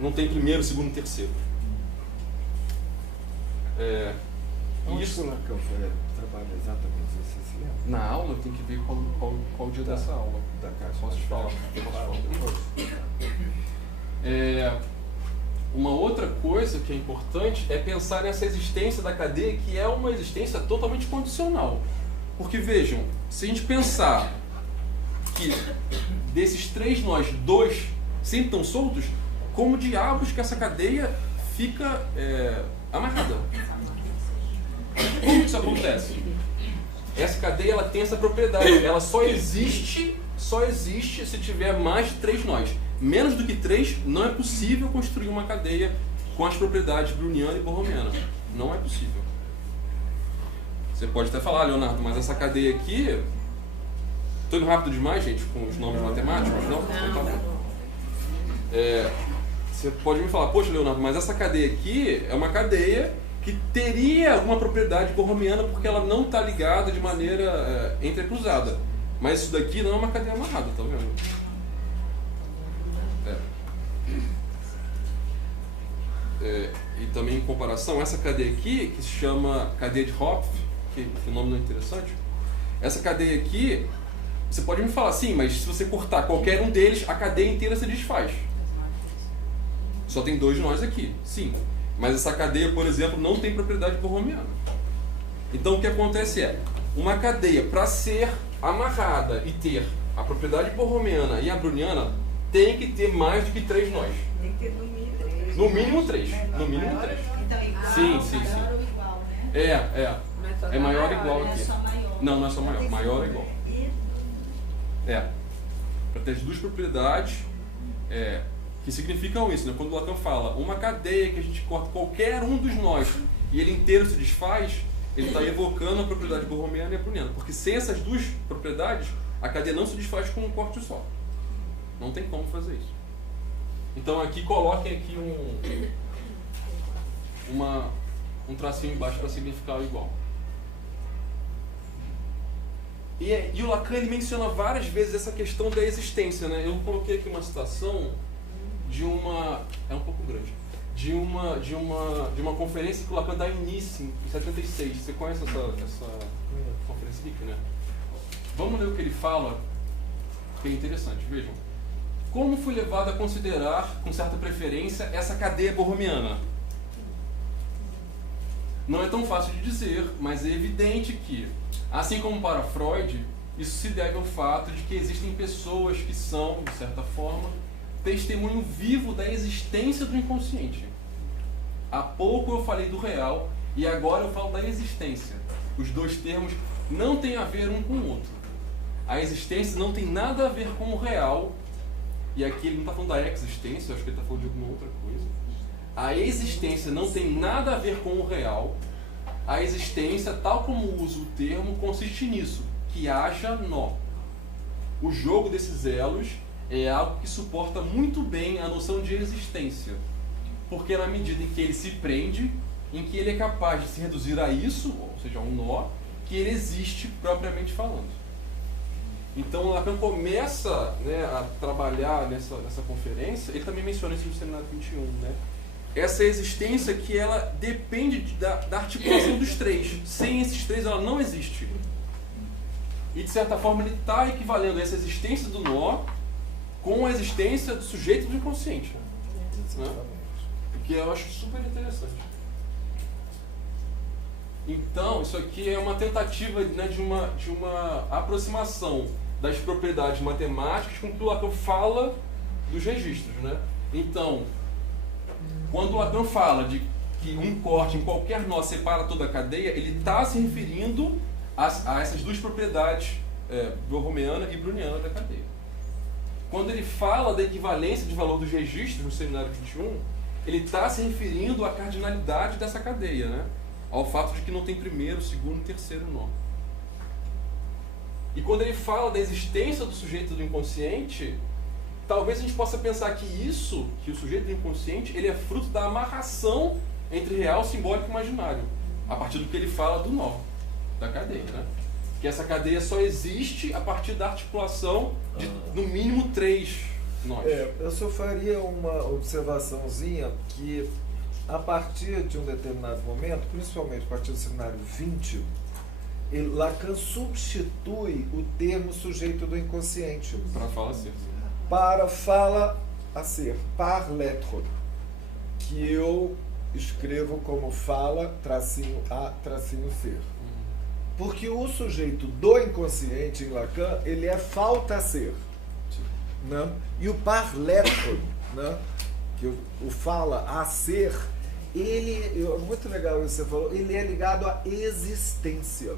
Não tem primeiro, segundo e terceiro. Onde Isso. o Lacan trabalha exatamente? Você se lembra? Na aula tem que ver qual o dia dessa aula. Da caixa. Posso te falar. Uma outra coisa que é importante é pensar nessa existência da cadeia, que é uma existência totalmente condicional. Porque vejam, se a gente pensar que desses 3 nós, 2 sempre estão soltos, como diabos que essa cadeia fica amarrada? Como isso acontece? Essa cadeia ela tem essa propriedade, ela só existe se tiver mais de 3 nós. Menos do que 3, não é possível construir uma cadeia com as propriedades browniana e borromiana. Não é possível. Você pode até falar, Leonardo, mas essa cadeia aqui... Estou indo rápido demais, gente, com os nomes matemáticos? Não? Então, tá bom. Você pode me falar, poxa, Leonardo, mas essa cadeia aqui é uma cadeia que teria alguma propriedade borromiana porque ela não está ligada de maneira entrecruzada. Mas isso daqui não é uma cadeia amarrada, tá vendo? E também em comparação, essa cadeia aqui, que se chama cadeia de Hopf, que o nome não é interessante, essa cadeia aqui, você pode me falar, sim, mas se você cortar qualquer um deles, a cadeia inteira se desfaz. Só tem 2 nós aqui, sim. Mas essa cadeia, por exemplo, não tem propriedade borromiana. Então o que acontece é, uma cadeia, para ser amarrada e ter a propriedade borromiana e a browniana, tem que ter mais do que 3 nós. Tem que ter no mínimo 3. No mínimo 3. No mínimo 3. Então, igual, Sim. Maior ou igual, né? É maior ou igual Não é aqui. só maior. Não é só maior. Maior ou igual. Para ter as 2 propriedades que significam isso, né? Quando o Lacan fala uma cadeia que a gente corta qualquer um dos nós e ele inteiro se desfaz, ele está evocando a propriedade borromiana e a browniana. Porque sem essas 2 propriedades, a cadeia não se desfaz com um corte só. Não tem como fazer isso. Então aqui coloquem aqui um tracinho embaixo para significar o igual. E o Lacan ele menciona várias vezes essa questão da existência, né? Eu coloquei aqui uma citação de uma... é um pouco grande. De uma conferência que o Lacan dá em Nice, em 76. Você conhece essa conferência aqui, né? Vamos ler o que ele fala, que é interessante. Vejam. Como fui levado a considerar, com certa preferência, essa cadeia borromiana? Não é tão fácil de dizer, mas é evidente que, assim como para Freud, isso se deve ao fato de que existem pessoas que são, de certa forma, testemunho vivo da existência do inconsciente. Há pouco eu falei do real e agora eu falo da existência. Os 2 termos não têm a ver um com o outro. A existência não tem nada a ver com o real, e aqui ele não está falando da existência, eu acho que ele está falando de alguma outra coisa. A existência não tem nada a ver com o real. A existência, tal como uso o termo, consiste nisso, que haja nó. O jogo desses elos é algo que suporta muito bem a noção de existência, porque na medida em que ele se prende, em que ele é capaz de se reduzir a isso, ou seja, a um nó, que ele existe propriamente falando. Então o Lacan começa, né, a trabalhar nessa conferência, ele também menciona isso no Seminário 21, né? Essa existência que ela depende da articulação dos 3. Sem esses 3 ela não existe. E de certa forma ele está equivalendo essa existência do nó com a existência do sujeito do inconsciente. Né? O que eu acho super interessante. Então, isso aqui é uma tentativa, né, de uma aproximação das propriedades matemáticas com que o Lacan fala dos registros. Né? Então, quando o Lacan fala de que um corte em qualquer nó separa toda a cadeia, ele está se referindo a essas duas propriedades borromeana e browniana da cadeia. Quando ele fala da equivalência de valor dos registros no seminário 21, ele está se referindo à cardinalidade dessa cadeia, né? Ao fato de que não tem primeiro, segundo e terceiro nó. E quando ele fala da existência do sujeito do inconsciente, talvez a gente possa pensar que que o sujeito do inconsciente, ele é fruto da amarração entre real, simbólico e imaginário, a partir do que ele fala do nó, da cadeia, né? Que essa cadeia só existe a partir da articulação de, no mínimo, 3 nós. Eu só faria uma observaçãozinha que, a partir de um determinado momento, principalmente a partir do seminário 20, Lacan substitui o termo sujeito do inconsciente para fala a ser. Para fala a ser, par l'être, que eu escrevo como fala, tracinho a, tracinho ser. Porque o sujeito do inconsciente em Lacan, ele é falta a ser. Né? E o par l'être, né? Que o fala a ser, muito legal isso que você falou, ele é ligado à existência.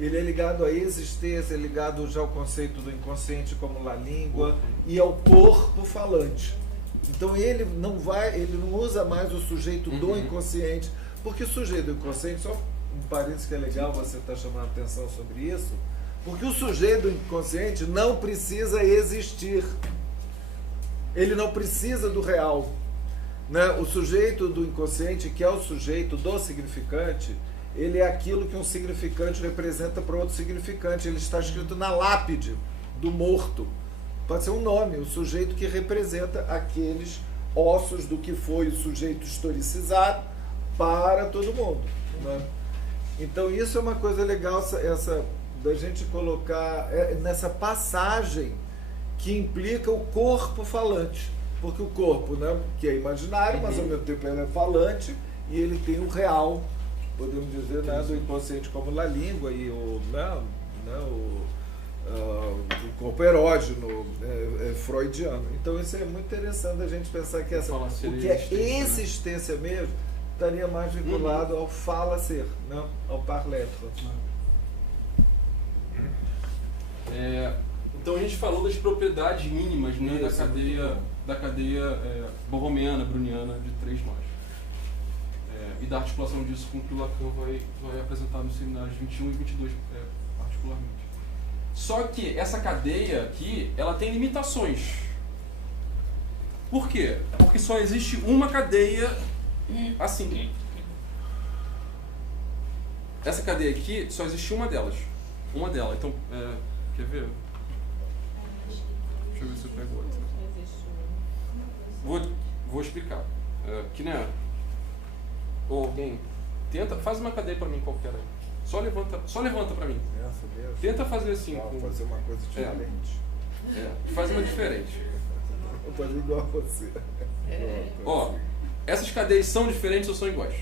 Ele é ligado à existência, é ligado já ao conceito do inconsciente como a língua e ao corpo falante. Então ele não usa mais o sujeito do inconsciente, porque o sujeito do inconsciente, só um parênteses que é legal você estar chamando a atenção sobre isso, porque o sujeito do inconsciente não precisa existir. Ele não precisa do real. Né? O sujeito do inconsciente, que é o sujeito do significante, ele é aquilo que um significante representa para outro significante. Ele está escrito na lápide do morto. Pode ser um nome, o sujeito que representa aqueles ossos do que foi o sujeito historicizado para todo mundo. Né? Então isso é uma coisa legal, essa da gente colocar nessa passagem que implica o corpo falante. Porque o corpo, né, que é imaginário, mas ao mesmo tempo ele é falante e ele tem o real, podemos dizer, né, do inconsciente como a língua e o corpo erógeno freudiano. Então isso é muito interessante a gente pensar que o que é existência mesmo estaria mais vinculado ao fala-ser, não ao par l'être. Então a gente falou das propriedades mínimas, né, da cadeia borromeana, browniana de 3 nós. E da articulação disso com o que o Lacan vai apresentar nos seminários 21 e 22 particularmente. Só que essa cadeia aqui, ela tem limitações. Por quê? Porque só existe uma cadeia assim. Essa cadeia aqui, só existe uma delas. Uma delas. Então, quer ver? Deixa eu ver se eu pego outra. Vou explicar. Que né? Ou alguém faz uma cadeia para mim qualquer aí. Só levanta para mim. Tenta fazer assim. Fazer uma coisa diferente. Faz uma diferente. Eu vou fazer igual a você. Ó, essas cadeias são diferentes ou são iguais?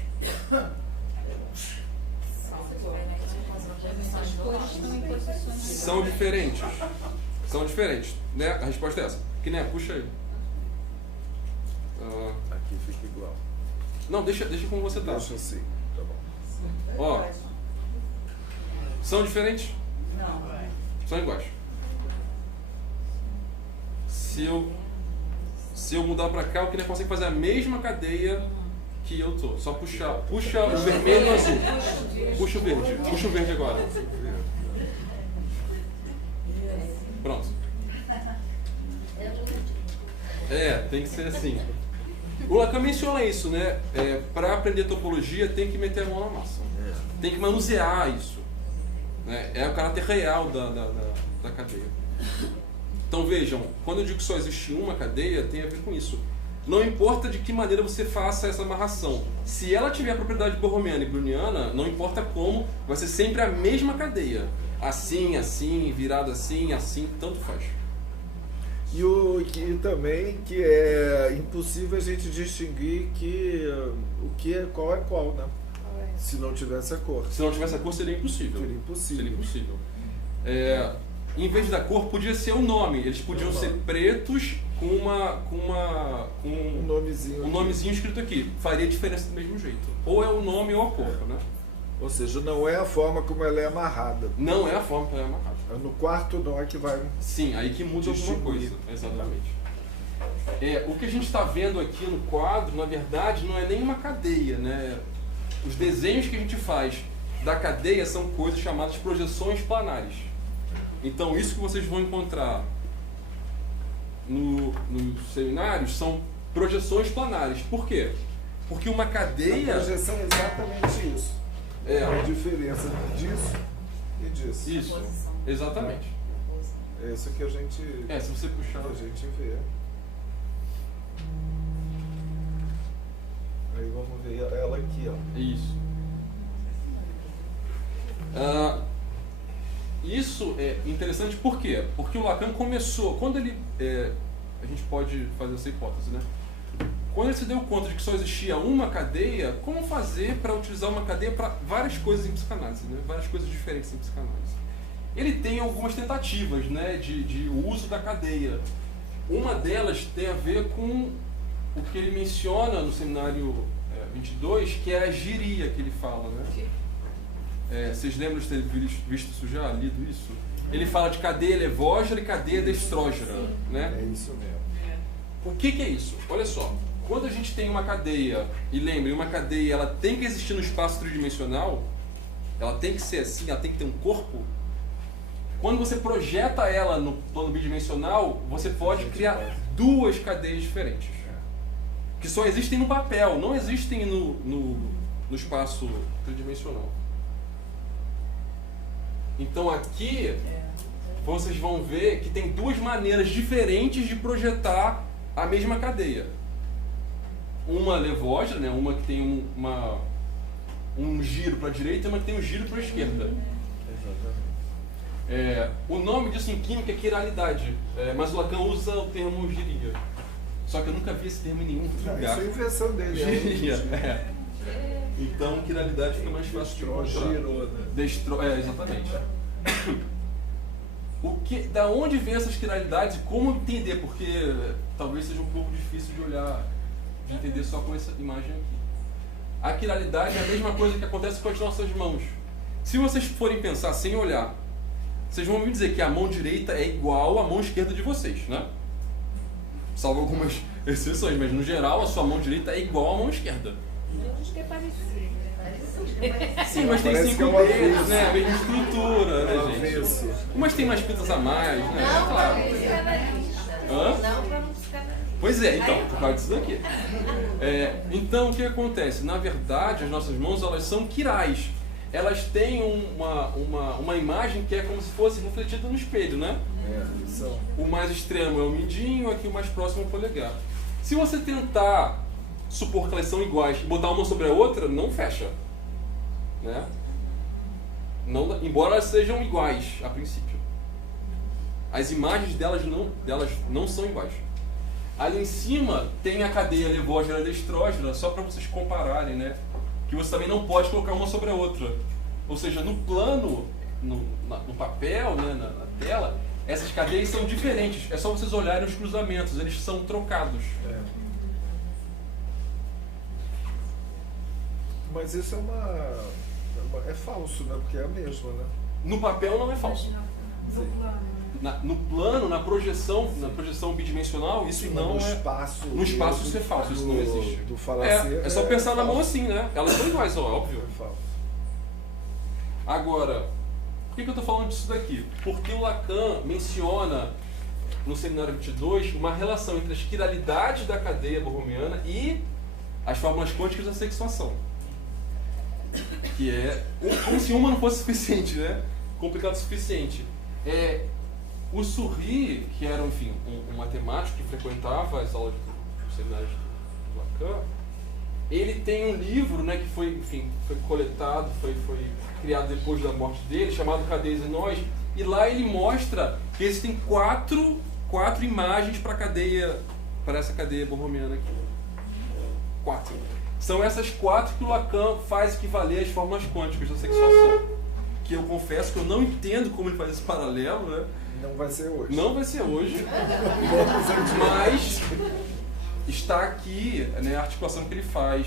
São diferentes. São diferentes, né? A resposta é essa. Que né? Puxa aí. Aqui fica igual. Não, deixa como você tá. Deixa assim, tá bom. Ó, são diferentes? Não. São iguais. Se eu mudar pra cá, o que consegue fazer a mesma cadeia que eu tô. Só puxa o vermelho e o azul. Puxa o verde. Puxa o verde agora. Pronto. Tem que ser assim. O Lacan menciona isso, né? Para aprender topologia tem que meter a mão na massa. Tem que manusear isso. Né? É o caráter real da cadeia. Então vejam, quando eu digo que só existe uma cadeia, tem a ver com isso. Não importa de que maneira você faça essa amarração. Se ela tiver a propriedade borromeana e browniana, não importa como, vai ser sempre a mesma cadeia. Assim, assim, virado assim, tanto faz. E também que é impossível a gente distinguir qual é qual, né? Se não tivesse a cor. Se não tivesse a cor, seria impossível. Seria impossível. Em vez da cor, podia ser o nome. Eles podiam ser pretos com Um nomezinho. um nomezinho escrito aqui. Faria diferença do mesmo jeito. Ou é o nome ou a cor, né? Ou seja, não é a forma como ela é amarrada. Não é a forma que ela é amarrada. É no quarto nó que vai... Sim, aí que muda alguma Distinguir. coisa. Exatamente. O que a gente está vendo aqui no quadro, na verdade, não é nem uma cadeia, né? Os desenhos que a gente faz da cadeia são coisas chamadas projeções planares. Então, isso que vocês vão encontrar nos seminários são projeções planares. Por quê? Porque uma cadeia... A projeção é exatamente isso. A diferença disso e disso. Isso, exatamente. É isso que a gente... Se você puxar... A gente vê. Aí vamos ver ela aqui, ó. Isso. Isso é interessante por quê? Porque o Lacan começou, quando ele, a gente pode fazer essa hipótese, né? Quando ele se deu conta de que só existia uma cadeia, como fazer para utilizar uma cadeia para várias coisas em psicanálise, né? Várias coisas diferentes em psicanálise. Ele tem algumas tentativas, né, de uso da cadeia. Uma delas tem a ver com o que ele menciona no seminário 22, que é a giria que ele fala, né? Vocês lembram de ter visto isso já, lido isso? Ele fala de cadeia levógera e cadeia destrógera, né? É isso mesmo. O que é isso? Olha só, quando a gente tem uma cadeia, e lembre, uma cadeia ela tem que existir no espaço tridimensional, ela tem que ser assim, ela tem que ter um corpo. Quando você projeta ela no plano bidimensional, você pode criar duas cadeias diferentes. Que só existem no papel, não existem no espaço tridimensional. Então aqui vocês vão ver que tem duas maneiras diferentes de projetar a mesma cadeia. Uma levógera, né? Uma que tem um giro para a direita e uma que tem um giro para a esquerda. O nome disso em química é quiralidade, mas o Lacan usa o termo giria. Só que eu nunca vi esse termo em nenhum outro lugar. Isso é a invenção dele. Giria, Então, quiralidade fica mais fácil de encontrar. Exatamente. Da onde vem essas quiralidades e como entender? Porque talvez seja um pouco difícil de olhar, de entender só com essa imagem aqui. A quiralidade é a mesma coisa que acontece com as nossas mãos. Se vocês forem pensar sem olhar, vocês vão me dizer que a mão direita é igual à mão esquerda de vocês, né? Salvo algumas exceções, mas no geral a sua mão direita é igual à mão esquerda. Acho que é parecido. Sim, mas tem Parece 5 que é uma dedos, né? A mesma estrutura, né, gente? Avesso. Umas tem mais pintas a mais, né? Não, Claro. para não psicanalista. Hã? Não, para não psicanalista. Pois é, então, por causa disso daqui. Então, o que acontece? Na verdade, as nossas mãos, elas são quirais. Elas têm uma imagem que é como se fosse refletida no espelho, né? São. O mais extremo é o mindinho, aqui o mais próximo é o polegar. Se você tentar supor que elas são iguais e botar uma sobre a outra, não fecha. Né? Não, embora elas sejam iguais a princípio. As imagens delas não são iguais. Ali em cima tem a cadeia levógera e destrógera, só para vocês compararem, né? Que você também não pode colocar uma sobre a outra. Ou seja, no plano, no papel, né, na tela, essas cadeias são diferentes. É só vocês olharem os cruzamentos, eles são trocados. Mas isso é falso, né? Porque é a mesma, né? No papel não é falso. No plano, na projeção bidimensional, isso não é... No espaço isso é falso, isso não existe. Do falacia é só pensar na mão assim, né? Elas são iguais, óbvio. É falso. Agora, por que eu estou falando disso daqui? Porque o Lacan menciona, no seminário 22, uma relação entre as quiralidades da cadeia borromiana e as fórmulas quânticas da sexuação. Que é como se uma não fosse suficiente, né? Complicado o suficiente. O Surri, que era, enfim, um matemático que frequentava as aulas do seminário do Lacan, ele tem um livro, né, que foi coletado, foi criado depois da morte dele, chamado Cadeias e Nós, e lá ele mostra que existem quatro imagens para essa cadeia borromiana aqui. 4. São essas 4 que o Lacan faz equivaler às fórmulas quânticas da sexuação. Que eu confesso que eu não entendo como ele faz esse paralelo, né? Não vai ser hoje. Não vai ser hoje, mas está aqui, né, a articulação que ele faz.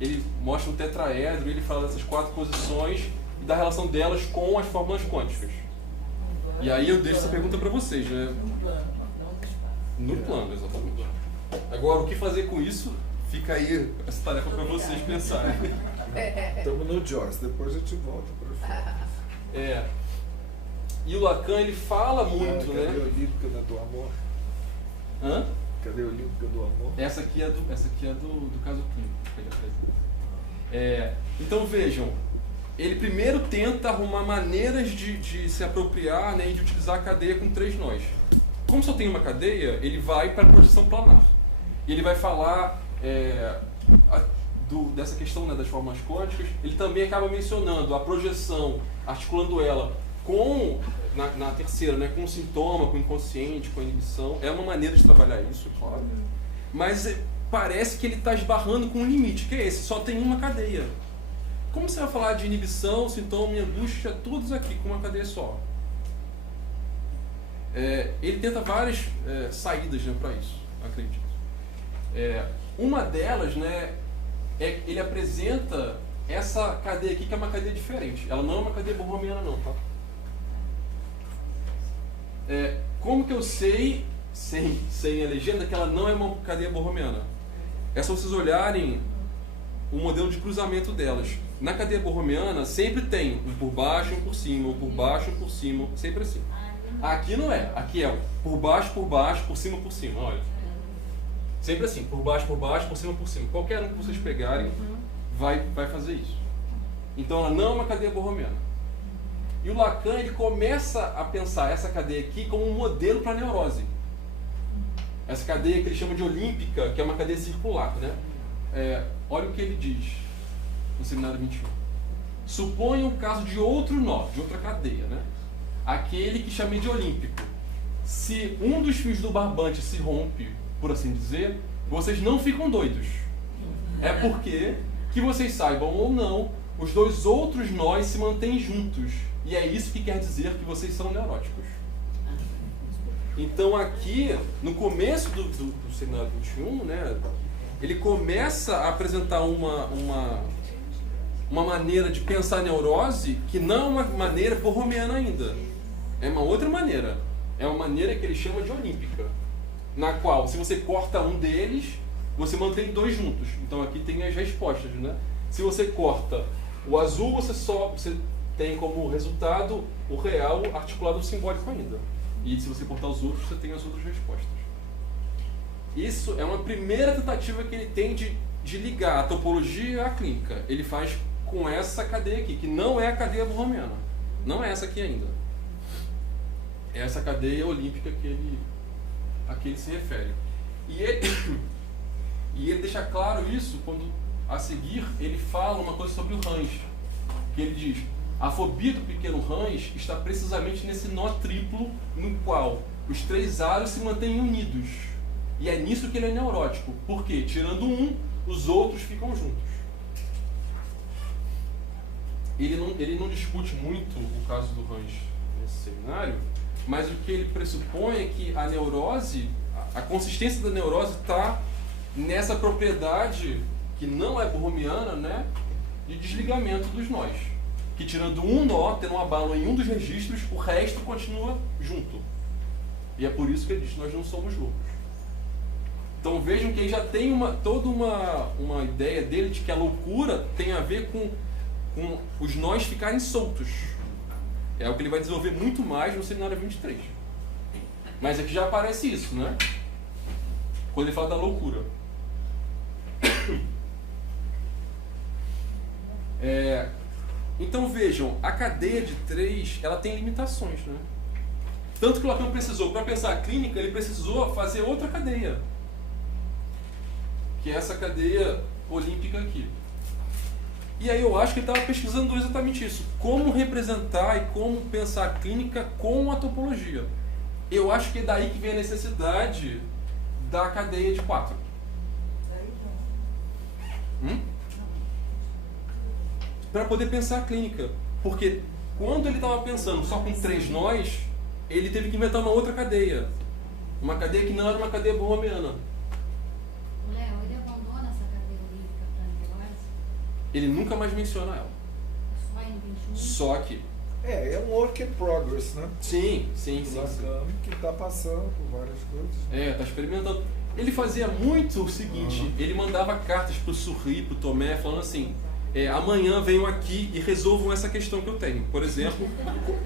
Ele mostra um tetraedro, ele fala dessas 4 posições e da relação delas com as fórmulas quânticas. E aí eu deixo essa pergunta para vocês, né? No plano, exatamente. Agora, o que fazer com isso, fica aí essa tarefa para vocês pensarem. Estamos no Joyce, depois a gente volta para É. E o Lacan, ele fala muito, Cadê né? a Olímpica do Amor? Hã? Cadê a Olímpica do Amor? Essa aqui é do caso clínico. Que ele apresenta. Então vejam, ele primeiro tenta arrumar maneiras de se apropriar, né, e de utilizar a cadeia com 3 nós. Como só tem uma cadeia, ele vai para a projeção planar. E ele vai falar dessa questão, né, das fórmulas quânticas. Ele também acaba mencionando a projeção, articulando ela com, na terceira, né, com o sintoma, com o inconsciente, com a inibição. É uma maneira de trabalhar isso, claro. Mas parece que ele está esbarrando com um limite, que é esse, só tem uma cadeia. Como você vai falar de inibição, sintoma e angústia, todos aqui com uma cadeia só? Ele tenta várias saídas, né, para isso, acredito. Uma delas, né, ele apresenta essa cadeia aqui, que é uma cadeia diferente. Ela não é uma cadeia borromiana não, tá? Como que eu sei, sem a legenda, que ela não é uma cadeia borromiana? É só vocês olharem o modelo de cruzamento delas. Na cadeia borromiana sempre tem um por baixo, um por cima, um por baixo, um por cima, sempre assim. Aqui não é, aqui é por baixo, por cima, olha. Sempre assim, por baixo, por cima, por cima. Qualquer um que vocês pegarem vai fazer isso. Então ela não é uma cadeia borromiana. E o Lacan, ele começa a pensar essa cadeia aqui como um modelo para a neurose. Essa cadeia que ele chama de olímpica, que é uma cadeia circular, né? Olha o que ele diz no seminário 21. Suponha um caso de outro nó, de outra cadeia, né? Aquele que chamei de olímpico. Se um dos fios do barbante se rompe, por assim dizer, vocês não ficam doidos. É porque, que vocês saibam ou não, os 2 outros nós se mantêm juntos. E é isso que quer dizer que vocês são neuróticos. Então aqui, no começo do seminário 21, né, ele começa a apresentar uma maneira de pensar a neurose que não é uma maneira borromiana ainda. É uma outra maneira. É uma maneira que ele chama de olímpica. Na qual, se você corta um deles, você mantém 2 juntos. Então aqui tem as respostas, né? Se você corta o azul, você tem como resultado o real articulado ao simbólico ainda. E se você cortar os outros, você tem as outras respostas. Isso é uma primeira tentativa que ele tem de ligar a topologia à clínica. Ele faz com essa cadeia aqui, que não é a cadeia borromiana. Não é essa aqui ainda. É essa cadeia olímpica a que ele se refere. E ele deixa claro isso quando, a seguir, ele fala uma coisa sobre o Hans. Que ele diz: a fobia do pequeno Hans está precisamente nesse nó triplo no qual os 3 aros se mantêm unidos. E é nisso que ele é neurótico. Por quê? Tirando um, os outros ficam juntos. Ele não discute muito o caso do Hans nesse seminário, mas o que ele pressupõe é que a neurose, a consistência da neurose está nessa propriedade, que não é borromiana, né, de desligamento dos nós. Que tirando um nó, tendo um abalo em um dos registros, o resto continua junto. E é por isso que ele diz: nós não somos loucos. Então vejam que ele já tem toda uma ideia dele de que a loucura tem a ver com os nós ficarem soltos. É o que ele vai desenvolver muito mais no seminário 23. Mas aqui já aparece isso, né? Quando ele fala da loucura. Então vejam, a cadeia de 3, ela tem limitações, né? Tanto que o Lacan precisou, para pensar a clínica, ele precisou fazer outra cadeia. Que é essa cadeia olímpica aqui. E aí eu acho que ele estava pesquisando exatamente isso. Como representar e como pensar a clínica com a topologia. Eu acho que é daí que vem a necessidade da cadeia de 4. Para poder pensar a clínica. Porque quando ele estava pensando só com 3 nós, ele teve que inventar uma outra cadeia. Uma cadeia que não era uma cadeia borromeana. Léo, ele abandona essa cadeia olímpica para Nicolás? Ele nunca mais menciona ela. Só em 21? Só que... É um work in progress, né? Sim. O Lacan que está passando por várias coisas. Tá experimentando. Ele fazia muito o seguinte, ele mandava cartas pro Surri, pro Tomé, falando assim, amanhã venham aqui e resolvam essa questão que eu tenho. Por exemplo,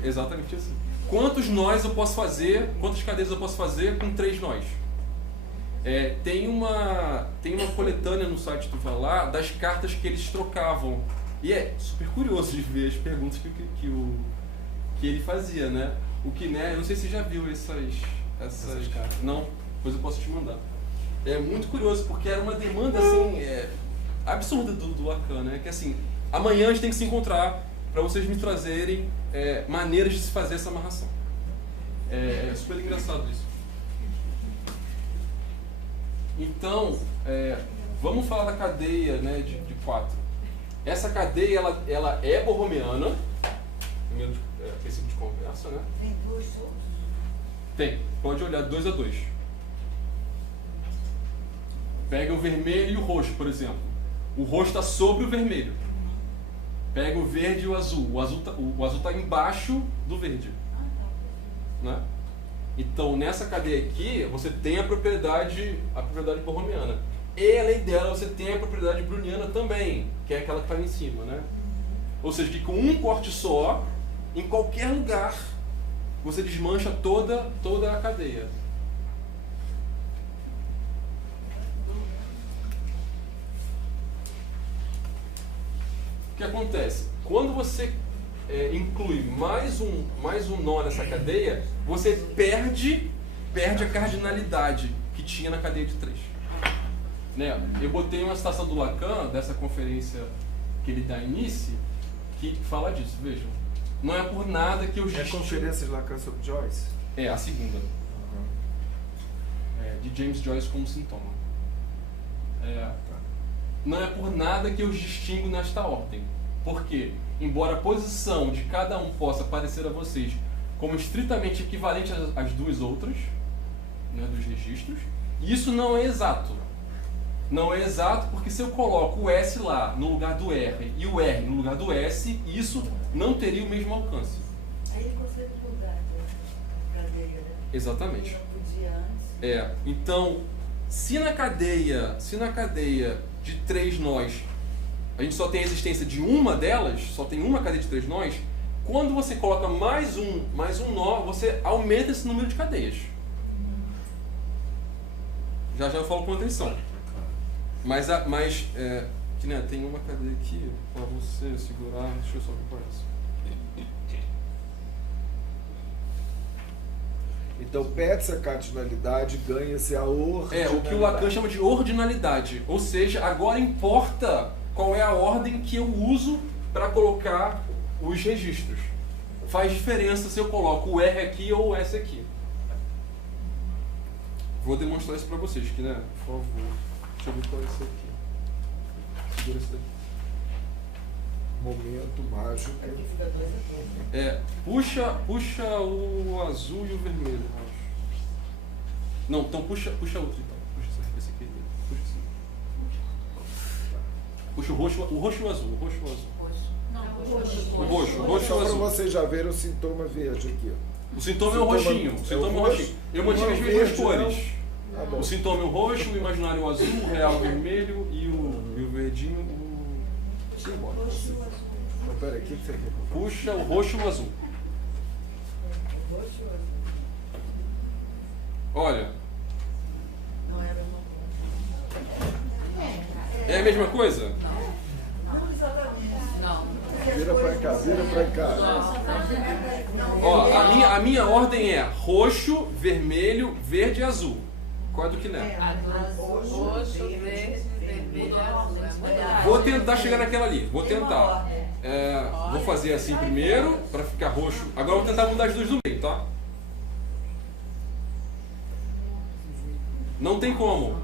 exatamente assim. Quantos nós eu posso fazer, quantas cadeias eu posso fazer com 3 nós? Tem uma coletânea no site do Valá das cartas que eles trocavam. E é super curioso de ver as perguntas que ele fazia, né? O que, né? Eu não sei se você já viu essas cartas. Não, depois eu posso te mandar. É muito curioso, porque era uma demanda assim, absurda do Lacan, né? Que assim, amanhã a gente tem que se encontrar para vocês me trazerem maneiras de se fazer essa amarração. É super engraçado isso. Então, vamos falar da cadeia, né, de 4. Essa cadeia, ela é borromeana. Primeiro princípio de conversa, né? Tem 2 todos? Tem. Pode olhar 2 a 2. Pega o vermelho e o roxo, por exemplo. O roxo está sobre o vermelho. Pega o verde e o azul. O azul tá embaixo do verde. Né? Então, nessa cadeia aqui, você tem a propriedade borromeana. E, além dela, você tem a propriedade browniana também, que é aquela que está ali em cima, né? Ou seja, que com um corte só, em qualquer lugar, você desmancha toda a cadeia. O que acontece? Quando você inclui mais um nó nessa cadeia, você perde a cardinalidade que tinha na cadeia de 3. Né? Eu botei uma citação do Lacan, dessa conferência que ele dá início, que fala disso, vejam. Não é por nada que os... É a conferência de Lacan sobre Joyce? É, a segunda. De James Joyce como sintoma. Não é por nada que eu os distingo nesta ordem. Porque, embora a posição de cada um possa parecer a vocês como estritamente equivalente às duas outras, né, dos registros, isso não é exato. Não é exato porque se eu coloco o S lá no lugar do R e o R no lugar do S, isso não teria o mesmo alcance. Aí ele consegue mudar a cadeia, né? Exatamente. Não podia antes. Então, se na cadeia de 3 nós, a gente só tem a existência de uma delas, só tem uma cadeia de 3 nós, quando você coloca mais um nó, você aumenta esse número de cadeias. Já eu falo com atenção. Mas que, né, tem uma cadeia aqui para você segurar. Deixa eu só ver qual é essa. Então perde essa cardinalidade, ganha-se a ordinalidade. O que o Lacan chama de ordinalidade. Ou seja, agora importa qual é a ordem que eu uso para colocar os registros. Faz diferença se eu coloco o R aqui ou o S aqui. Vou demonstrar isso para vocês, que, né, por favor. Deixa eu ver qual é esse aqui. Segura esse daqui. Momento mágico. Aqui fica 2 a 2. Puxa o azul e o vermelho, eu acho. Não, então puxa outro então. Puxa esse aqui. Puxa esse. Puxa o roxo e o azul. O roxo e o azul. O roxo e o Só para azul. vocês já verem o sintoma verde aqui. O sintoma é o roxinho. O sintoma é o roxinho. Eu mantive as mesmas cores. Tá, o sintoma é o roxo, o imaginário é o azul, o real é o vermelho e o verdinho o simbólico. Então, peraí, o que você quer? Puxa o roxo e o azul. Olha. Não é a mesma coisa. É a mesma coisa? Não exatamente. Não. Vira pra cá, vira pra cá. Ó, a minha ordem é roxo, vermelho, verde e azul. Qual é do que não? Roxo, verde, vermelho, azul. Vou tentar chegar naquela ali. Vou tentar. Vou fazer assim primeiro, para ficar roxo. Agora vou tentar mudar as duas do meio, tá? Não tem como.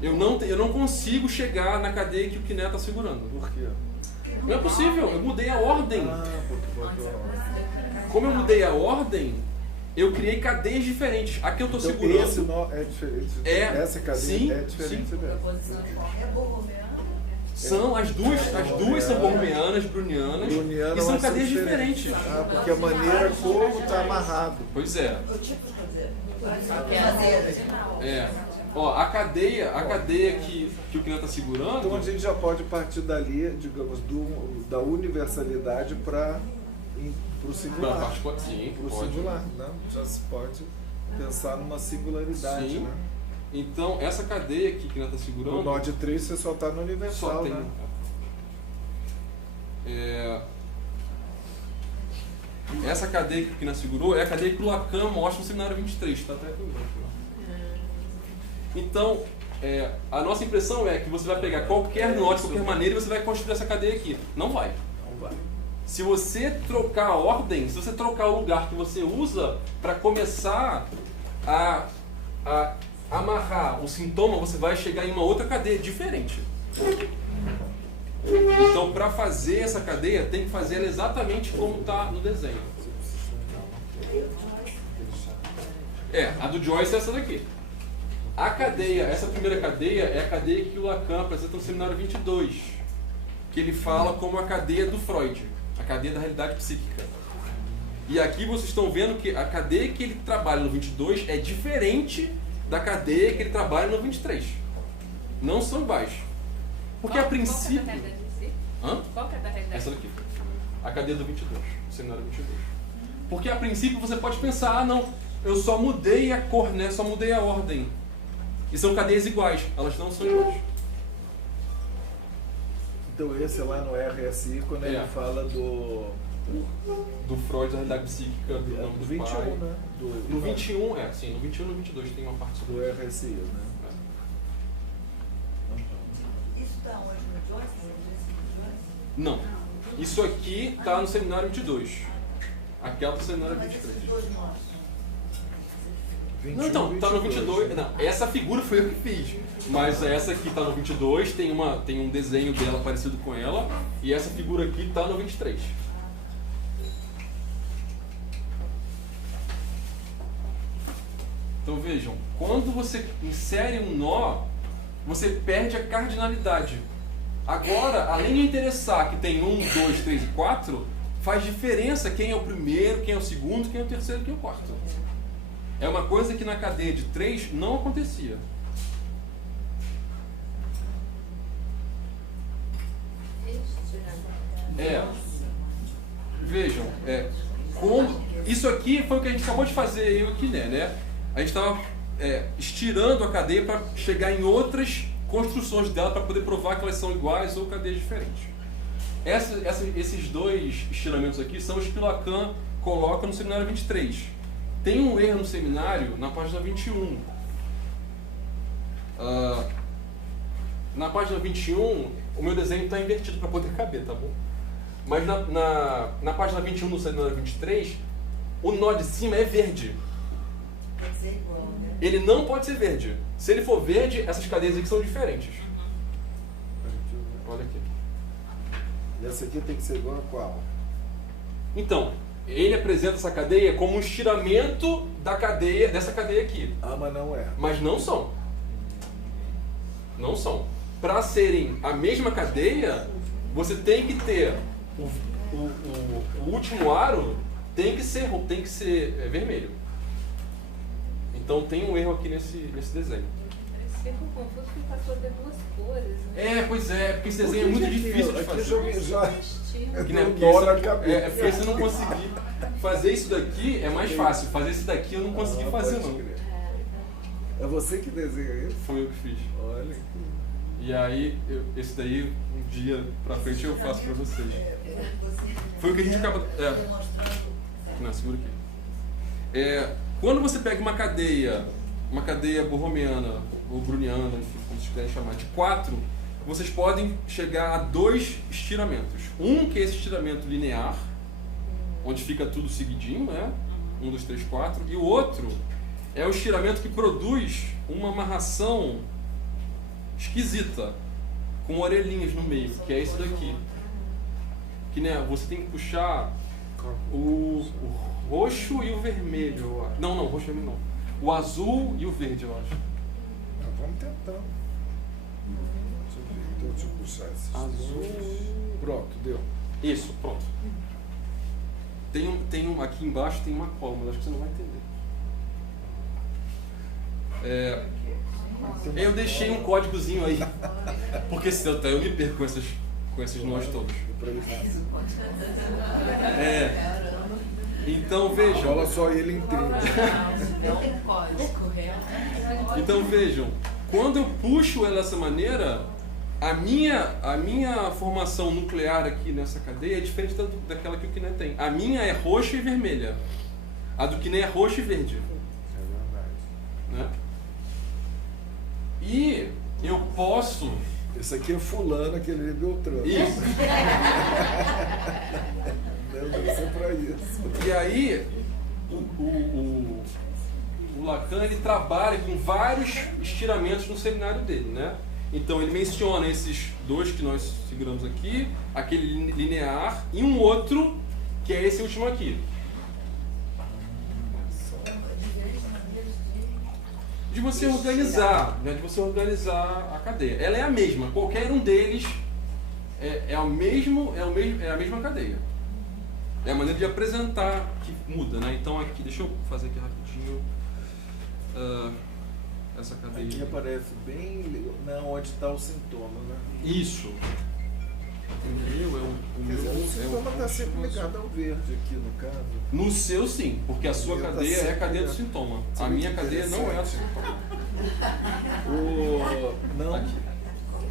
Eu não consigo chegar na cadeia que o Kiné está segurando. Por quê? Não é possível, eu mudei a ordem. Porque botou. Como eu mudei a ordem, eu criei cadeias diferentes. Aqui eu estou Então, segurando. esse nó é diferente. Sim, Essa cadeia é diferente sim. dessa. É borromeana? São as duas são borromeanas, brunianas, Bruniana e são mas cadeias diferentes. Porque a maneira como está amarrado. Pois é. O tipo de cadeira. É. Ó, a cadeia que o Kina está segurando. Então a gente já pode partir dali, digamos, da universalidade para o singular. Sim, Para o pode. singular, né? Já se pode pensar numa singularidade, Sim. né? Então, essa cadeia aqui que o Kina está segurando. No nó de 3 você só está no universal, Só tem. né? Essa cadeia que o Kina segurou é a cadeia que o Lacan mostra no seminário 23, tá até aqui embaixo. Então, a nossa impressão é que você vai pegar qualquer nó de qualquer maneira e você vai construir essa cadeia aqui. Não vai. Não vai. Se você trocar a ordem, se você trocar o lugar que você usa para começar a amarrar o sintoma, você vai chegar em uma outra cadeia diferente. Então, para fazer essa cadeia, tem que fazer ela exatamente como está no desenho. A do Joyce é essa daqui. A cadeia, essa primeira cadeia é a cadeia que o Lacan apresenta no seminário 22, que ele fala como a cadeia do Freud, a cadeia da realidade psíquica. E aqui vocês estão vendo que a cadeia que ele trabalha no 22 é diferente da cadeia que ele trabalha no 23. Não são iguais. Porque a princípio... Qual que é a realidade em si? Hã? Qual que é a realidade? Essa daqui. A cadeia do 22, o seminário 22. Porque a princípio você pode pensar, não, eu só mudei a cor, né? Só mudei a ordem. E são cadeias iguais, elas não são iguais. Então esse é lá no RSI, quando ele fala do Freud, da realidade psíquica, do nome do 21, pai. né? No 21, sim, no 21 e no 22 tem uma parte sobre Do RSI, né? Isso está onde no Joyce? No Joyce? Não. Isso aqui está no seminário 22. Aquela do seminário Mas esses 23. dois nós. 21, Não, então, está no 22. né? Não, essa figura foi eu que fiz. Mas essa aqui está no 22, tem um desenho dela parecido com ela. E essa figura aqui está no 23. Então vejam, quando você insere um nó, você perde a cardinalidade. Agora, além de interessar que tem 1, 2, 3 e 4, faz diferença quem é o primeiro, quem é o segundo, quem é o terceiro e quem é o quarto. É uma coisa que na cadeia de 3 não acontecia. Vejam, como isso aqui foi o que a gente acabou de fazer, eu e o Kiné, né? A gente estava estirando a cadeia para chegar em outras construções dela para poder provar que elas são iguais ou cadeias diferentes. Esses dois estiramentos aqui são os que Lacan coloca no seminário 23. Tem um erro no seminário na página 21. Na página 21, o meu desenho está invertido para poder caber, tá bom? Mas na página 21 do seminário 23, o nó de cima é verde. Pode ser igual, né? Ele não pode ser verde. Se ele for verde, essas cadeias aqui são diferentes. Olha aqui. E essa aqui tem que ser igual a qual? Então, ele apresenta essa cadeia como um estiramento dessa cadeia aqui. Ah, mas não é. Mas não são. Não são. Para serem a mesma cadeia, você tem que ter o último aro tem que ser vermelho. Então tem um erro aqui nesse desenho. Ficou confuso que passou a ter duas cores, né? Pois é, porque esse desenho é muito difícil de fazer. Que nem nó na cabeça. Porque se eu não conseguir fazer isso daqui, é mais fácil. Fazer isso daqui eu não consegui fazer, não. É você que desenha isso? Foi eu que fiz. Olha. E aí, esse daí, um dia pra frente eu faço pra vocês. Foi o que a gente acaba... Não, segura aqui. Quando você pega uma cadeia borromeana, ou bruniana, enfim, como vocês querem chamar, de 4, vocês podem chegar a 2 estiramentos. Um que é esse estiramento linear, onde fica tudo seguidinho, né? 1, 2, 3, 4. E o outro é o estiramento que produz uma amarração esquisita, com orelhinhas no meio, que é esse daqui. que né, você tem que puxar o roxo e o vermelho, eu acho. Não, roxo e vermelho não. O azul e o verde, eu acho. Vamos tentar. Deixa eu puxar esses Azul. Pronto, deu. Isso, pronto. Aqui embaixo tem uma cola, mas acho que você não vai entender. Eu deixei um códigozinho aí, porque senão eu me perco com esses nós todos. Então vejam. Fala só ele entende. Então vejam, quando eu puxo ela dessa maneira, a minha formação nuclear aqui nessa cadeia é diferente daquela que o Kiné tem. A minha é roxa e vermelha. A do Kiné é roxa e verde. É verdade. Né? E eu posso... Esse aqui é fulano, aquele é Beltrano. Isso. Não, deve ser pra isso. E aí, o Lacan, ele trabalha com vários estiramentos no seminário dele, né? Então ele menciona esses dois que nós seguramos aqui, aquele linear, e um outro, que é esse último aqui. De você organizar, né? De você organizar a cadeia. Ela é a mesma, qualquer um deles é a mesma cadeia. É a maneira de apresentar que muda, né? Então aqui, deixa eu fazer aqui rapidinho essa cadeia. Aqui aparece bem onde está o sintoma, né? Isso. O sintoma está sempre ligado ao verde aqui, no caso. No seu, sim, porque a sua cadeia é a cadeia do sintoma. A minha cadeia não é a do sintoma. Não. Aqui.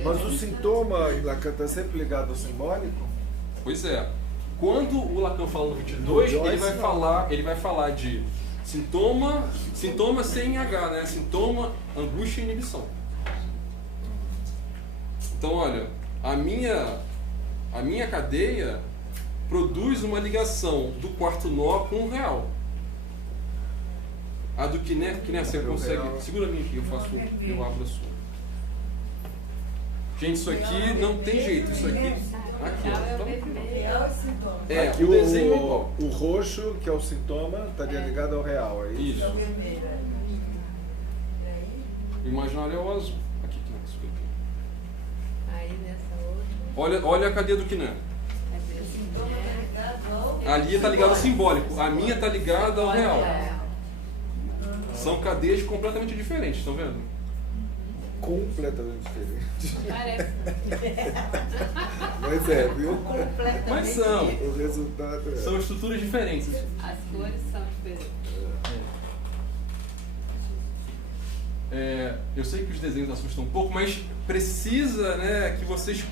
Mas o sintoma em Lacan está sempre ligado ao simbólico? Pois é. Quando o Lacan fala no 22, ele vai falar de sintoma sem H, né? Sintoma, angústia e inibição. Então, olha, a minha cadeia produz uma ligação do quarto nó com o real. A do Kiné você consegue... Segura a minha aqui, eu abro a sua. Gente, isso aqui não tem jeito, isso aqui... Aqui, ó. Aqui o desenho é igual. O roxo, que é o sintoma, estaria ligado ao real, é isso? Isso. O imaginário é o azul. Aqui, Aí nessa outra. olha a cadeia do Kiné. Ali está ligado ao simbólico, a minha está ligada ao real. São cadeias completamente diferentes, estão vendo? Completamente diferente. Parece. Mas viu? Mas são. O resultado São estruturas diferentes. As cores são diferentes. Eu sei que os desenhos assustam um pouco, mas precisa, né, que vocês...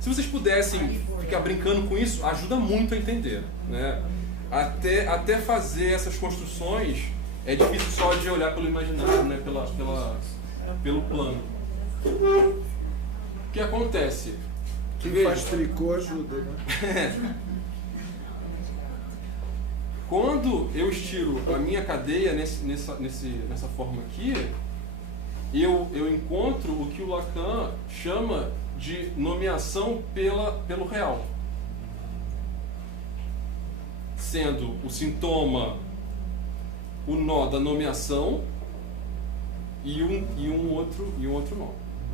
Se vocês pudessem ficar brincando com isso, ajuda muito a entender, né? Até fazer essas construções é difícil só de olhar pelo imaginário, né? Pelo plano. O que acontece? Quem faz tricô ajuda, né? Quando eu estiro a minha cadeia nessa forma aqui, eu encontro o que o Lacan chama de nomeação pelo real. Sendo o sintoma o nó da nomeação e um outro nó.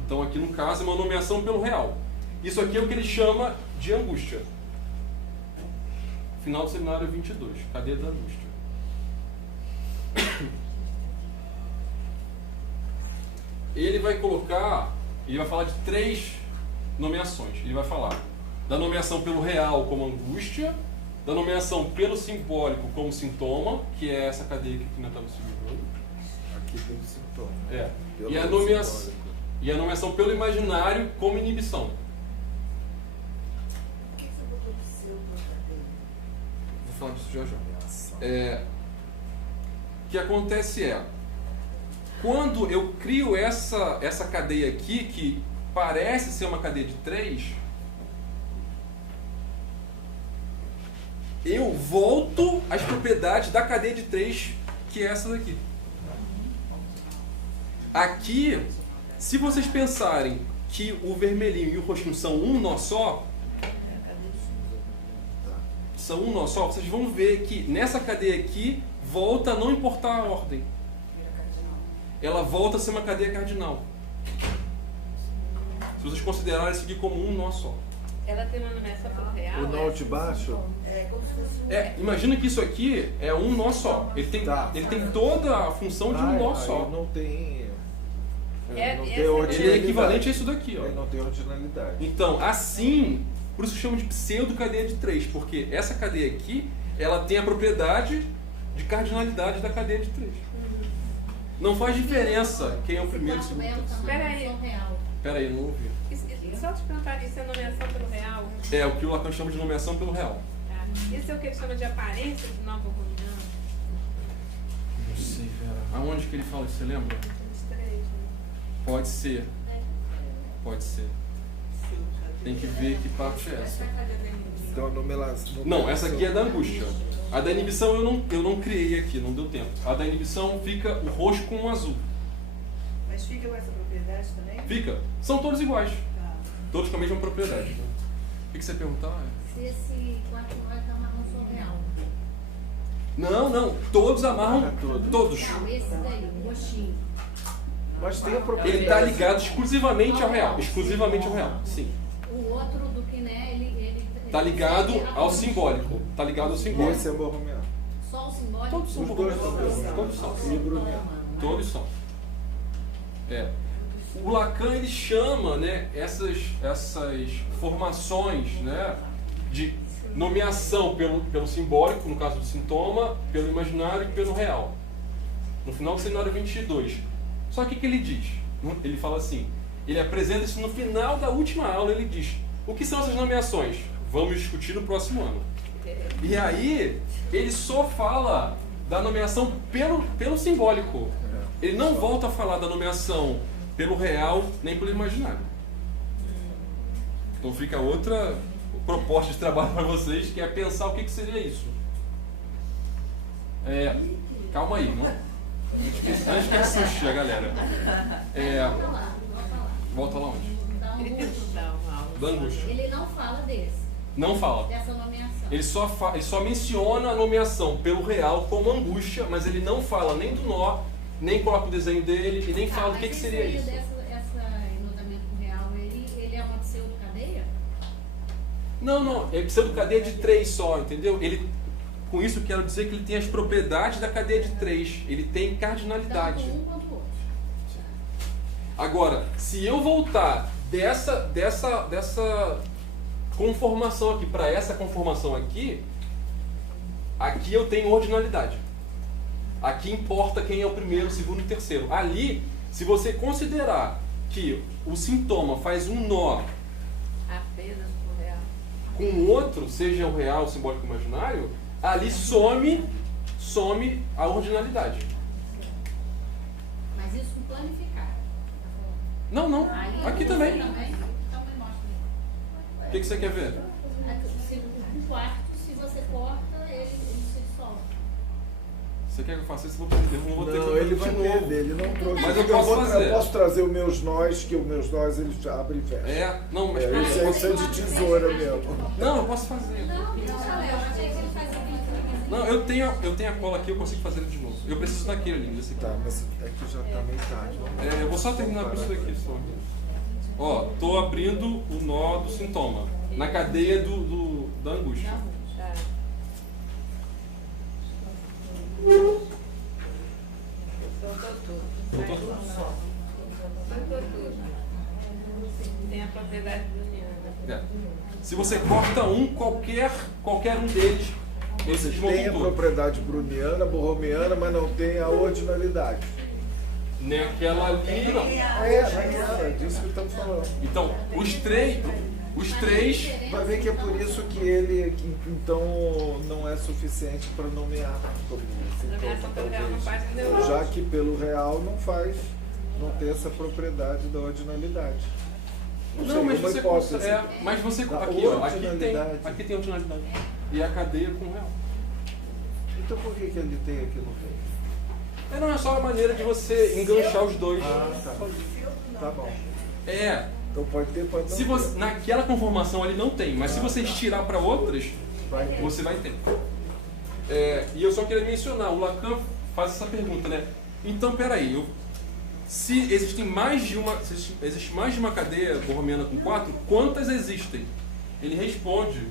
Então aqui no caso é uma nomeação pelo real. Isso aqui é o que ele chama de angústia. Final do seminário 22, cadeia da angústia. Ele vai falar de 3 nomeações. Ele vai falar da nomeação pelo real como angústia, da nomeação pelo simbólico como sintoma, que é essa cadeia que aqui nós estamos segurando. Aqui tem o sintoma. E a nomeação pelo imaginário como inibição. Por que você botou do seu pra cadeia? Vou falar disso já já. O que acontece quando eu crio essa cadeia aqui, que parece ser uma cadeia de 3, eu volto às propriedades da cadeia de 3, que é essa daqui. Aqui, se vocês pensarem que o vermelhinho e o roxinho são um nó só, são um nó só, vocês vão ver que nessa cadeia aqui volta a não importar a ordem. Ela volta a ser uma cadeia cardinal. Se vocês considerarem isso aqui como um nó só. Ela tem uma nomeação pelo real? O nó de baixo? É como se fosse um... Imagina que isso aqui é um nó só. Ele tem toda a função de um nó só. Não tem... Ele é equivalente a isso daqui, ó. Ele não tem ordinalidade. Então, assim, por isso chama de pseudo-cadeia de 3, porque essa cadeia aqui, ela tem a propriedade de cardinalidade da cadeia de 3. Não faz diferença quem é o primeiro, o segundo, o terceiro. Espera aí, não ouvi. Só te perguntar, isso é nomeação pelo real? É o que o Lacan chama de nomeação pelo real. Isso é o que ele chama de aparência de nó borromiano? Não sei, Vera. Aonde que ele fala isso, você lembra? Pode ser. Pode ser. Tem que ver que parte é essa. Então a nomeação... Não, essa aqui é da angústia. A da inibição eu não criei aqui, não deu tempo. A da inibição fica o roxo com o azul. Mas fica com essa propriedade também? Fica. São todos iguais. Todos com a mesma propriedade. Né? O que você ia perguntar? Se esse 4 nós amarram só real. Não. Todos amarram todos. Não, esse daí, o roxinho. Mas tem a propriedade. Ele está ligado exclusivamente ao real. Exclusivamente ao real, sim. O outro do que, né, ele Está ligado ao simbólico. Está ligado ao E simbólico. esse é borromiano. Só o simbólico? Todos são Os dois borromianos. Todos são. E bruniano. Todos são. O Lacan ele chama, né, essas formações, né, de nomeação pelo simbólico, no caso do sintoma, pelo imaginário e pelo real. No final do seminário 22. Só que o que ele diz? Ele fala assim, ele apresenta isso no final da última aula, ele diz, o que são essas nomeações? Vamos discutir no próximo ano. E aí, ele só fala da nomeação pelo simbólico. Ele não volta a falar da nomeação pelo real, nem pelo imaginário. Então fica outra proposta de trabalho para vocês, que é pensar o que seria isso. Calma aí, não? Antes que assuste a galera. Volta lá onde? Ele tentou dar uma aula. Da angústia. Ele não fala desse, Não fala. dessa nomeação. Ele só menciona a nomeação pelo real como angústia, mas ele não fala nem do nó, nem coloca o desenho dele e nem fala o que seria isso. Essa enodamento real, ele é uma pseudo-cadeia? Não, é pseudo-cadeia de 3 só, entendeu? Com isso eu quero dizer que ele tem as propriedades da cadeia de 3. Ele tem cardinalidade. Tanto um quanto o outro. Agora, se eu voltar dessa conformação aqui para essa conformação aqui eu tenho ordinalidade. Aqui importa quem é o primeiro, o segundo e o terceiro. Ali, se você considerar que o sintoma faz um nó Apenas pro real. com o outro, seja o real, o simbólico ou o imaginário, ali some a ordinalidade. Mas isso com planificar. Não. Aí, Aqui você também. Então me mostra. O que você quer ver? Um quarto, se você corta, ele se dissolve. Você quer que eu faça isso? Eu não vou ter que Não, fazer ele de vai novo. perder, ele não trouxe. Mas eu posso fazer. Eu posso trazer os meus nós, que os meus nós eles abrem e fecham. Não, mas Isso é de tesoura mesmo. Não, eu posso fazer. Não, eu achei que ele fazia isso. Não, eu tenho a cola aqui, eu consigo fazer ele de novo. Eu preciso daquele ali, desse aqui. Tá, mas aqui já tá metade. Eu vou só terminar com isso daqui só. Ó, tô abrindo o nó do sintoma na cadeia da angústia. Soltou tudo. Soltou tudo? Soltou tudo. Tem a propriedade bruniana. Se você corta qualquer um deles, esse Tem a desmontou tudo. propriedade bruniana, borromiana, mas não tem a ordinalidade. Nem aquela ali, não. É disso que estamos falando. Então, os três Vai ver que é por isso que ele, então, não é suficiente para nomear como Nomeação pelo real não faz sintoma, já que pelo real não tem essa propriedade da ordinalidade. Não, mas você mas você Da aqui, ó, ordinalidade. aqui tem ordinalidade. E a cadeia com o real. Então por que ele tem aqui no meio? Não, é só uma maneira de você enganchar os dois. Tá bom. É. Então pode ter, pode não Se você, naquela conformação ele não tem, mas se você estirar para outras, Você vai ter. E eu só queria mencionar, o Lacan faz essa pergunta, né? Então, peraí, se existe mais de uma cadeia borromiana com 4, quantas existem? Ele responde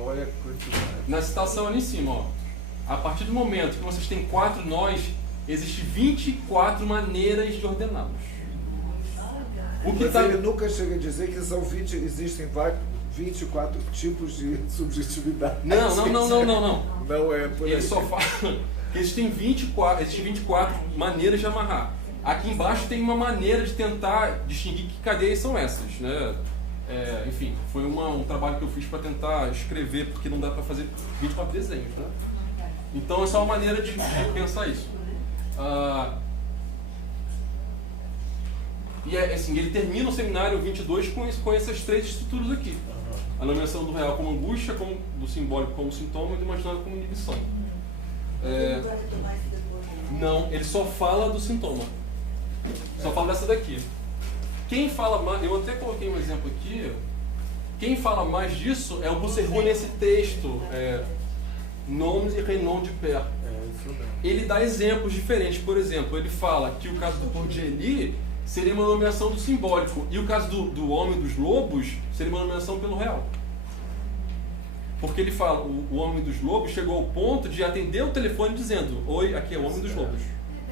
Olha a quantidade. na citação ali em cima, ó. A partir do momento que vocês têm 4 nós, existem 24 maneiras de ordená-los. Mas ele nunca chega a dizer que existem 24 tipos de subjetividade. Não. Não é por aí. Ele só fala que existem 24 maneiras de amarrar. Aqui embaixo tem uma maneira de tentar distinguir que cadeias são essas, né? Enfim, foi um trabalho que eu fiz para tentar escrever, porque não dá para fazer 24 desenhos, né? Então essa é uma maneira de pensar isso. E assim, ele termina o seminário 22 com essas 3 estruturas aqui. A nomeação do real como angústia, do simbólico como sintoma e do imaginário como inibição. Não, ele só fala do sintoma. Só fala dessa daqui. Quem fala mais, eu até coloquei um exemplo aqui, quem fala mais disso é o Bousserroux nesse texto, Noms e Renom de Père. Ele dá exemplos diferentes. Por exemplo, ele fala que o caso do Bourdieu seria uma nomeação do simbólico, e o caso do Homem dos Lobos seria uma nomeação pelo real. Porque ele fala, o Homem dos Lobos chegou ao ponto de atender o telefone dizendo: oi, aqui é o Homem dos Lobos.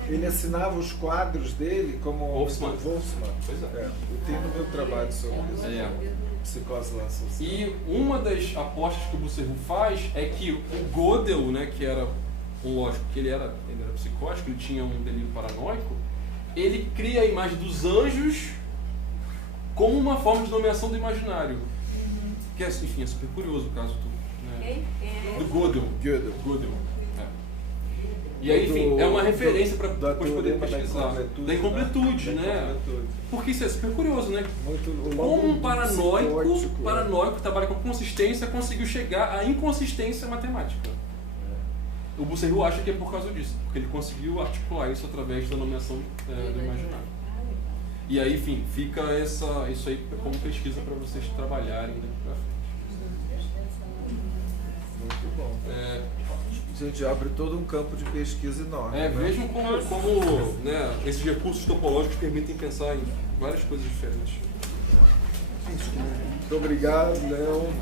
Ele assinava os quadros dele como Wolfsmann. Pois é. Eu tenho no meu trabalho sobre isso. Psicose lá social. E uma das apostas que o Bousserroux faz é que o Gödel, né, que era um lógico, que ele era psicótico, ele tinha um delírio paranoico, ele cria a imagem dos anjos como uma forma de nomeação do imaginário. Que é, enfim, é super curioso o caso do Gödel. E aí, enfim, é uma referência para depois poder pesquisar. Da incompletude, né? Porque isso é super curioso, né? Como um paranoico que trabalha com consistência conseguiu chegar à inconsistência matemática. O Bousserroux acha que é por causa disso, porque ele conseguiu articular isso através da nomeação do imaginário. E aí, enfim, fica isso aí como pesquisa para vocês trabalharem daqui para frente. Muito bom. A gente abre todo um campo de pesquisa enorme. Vejam como né, esses recursos topológicos permitem pensar em várias coisas diferentes. Muito obrigado, Léo.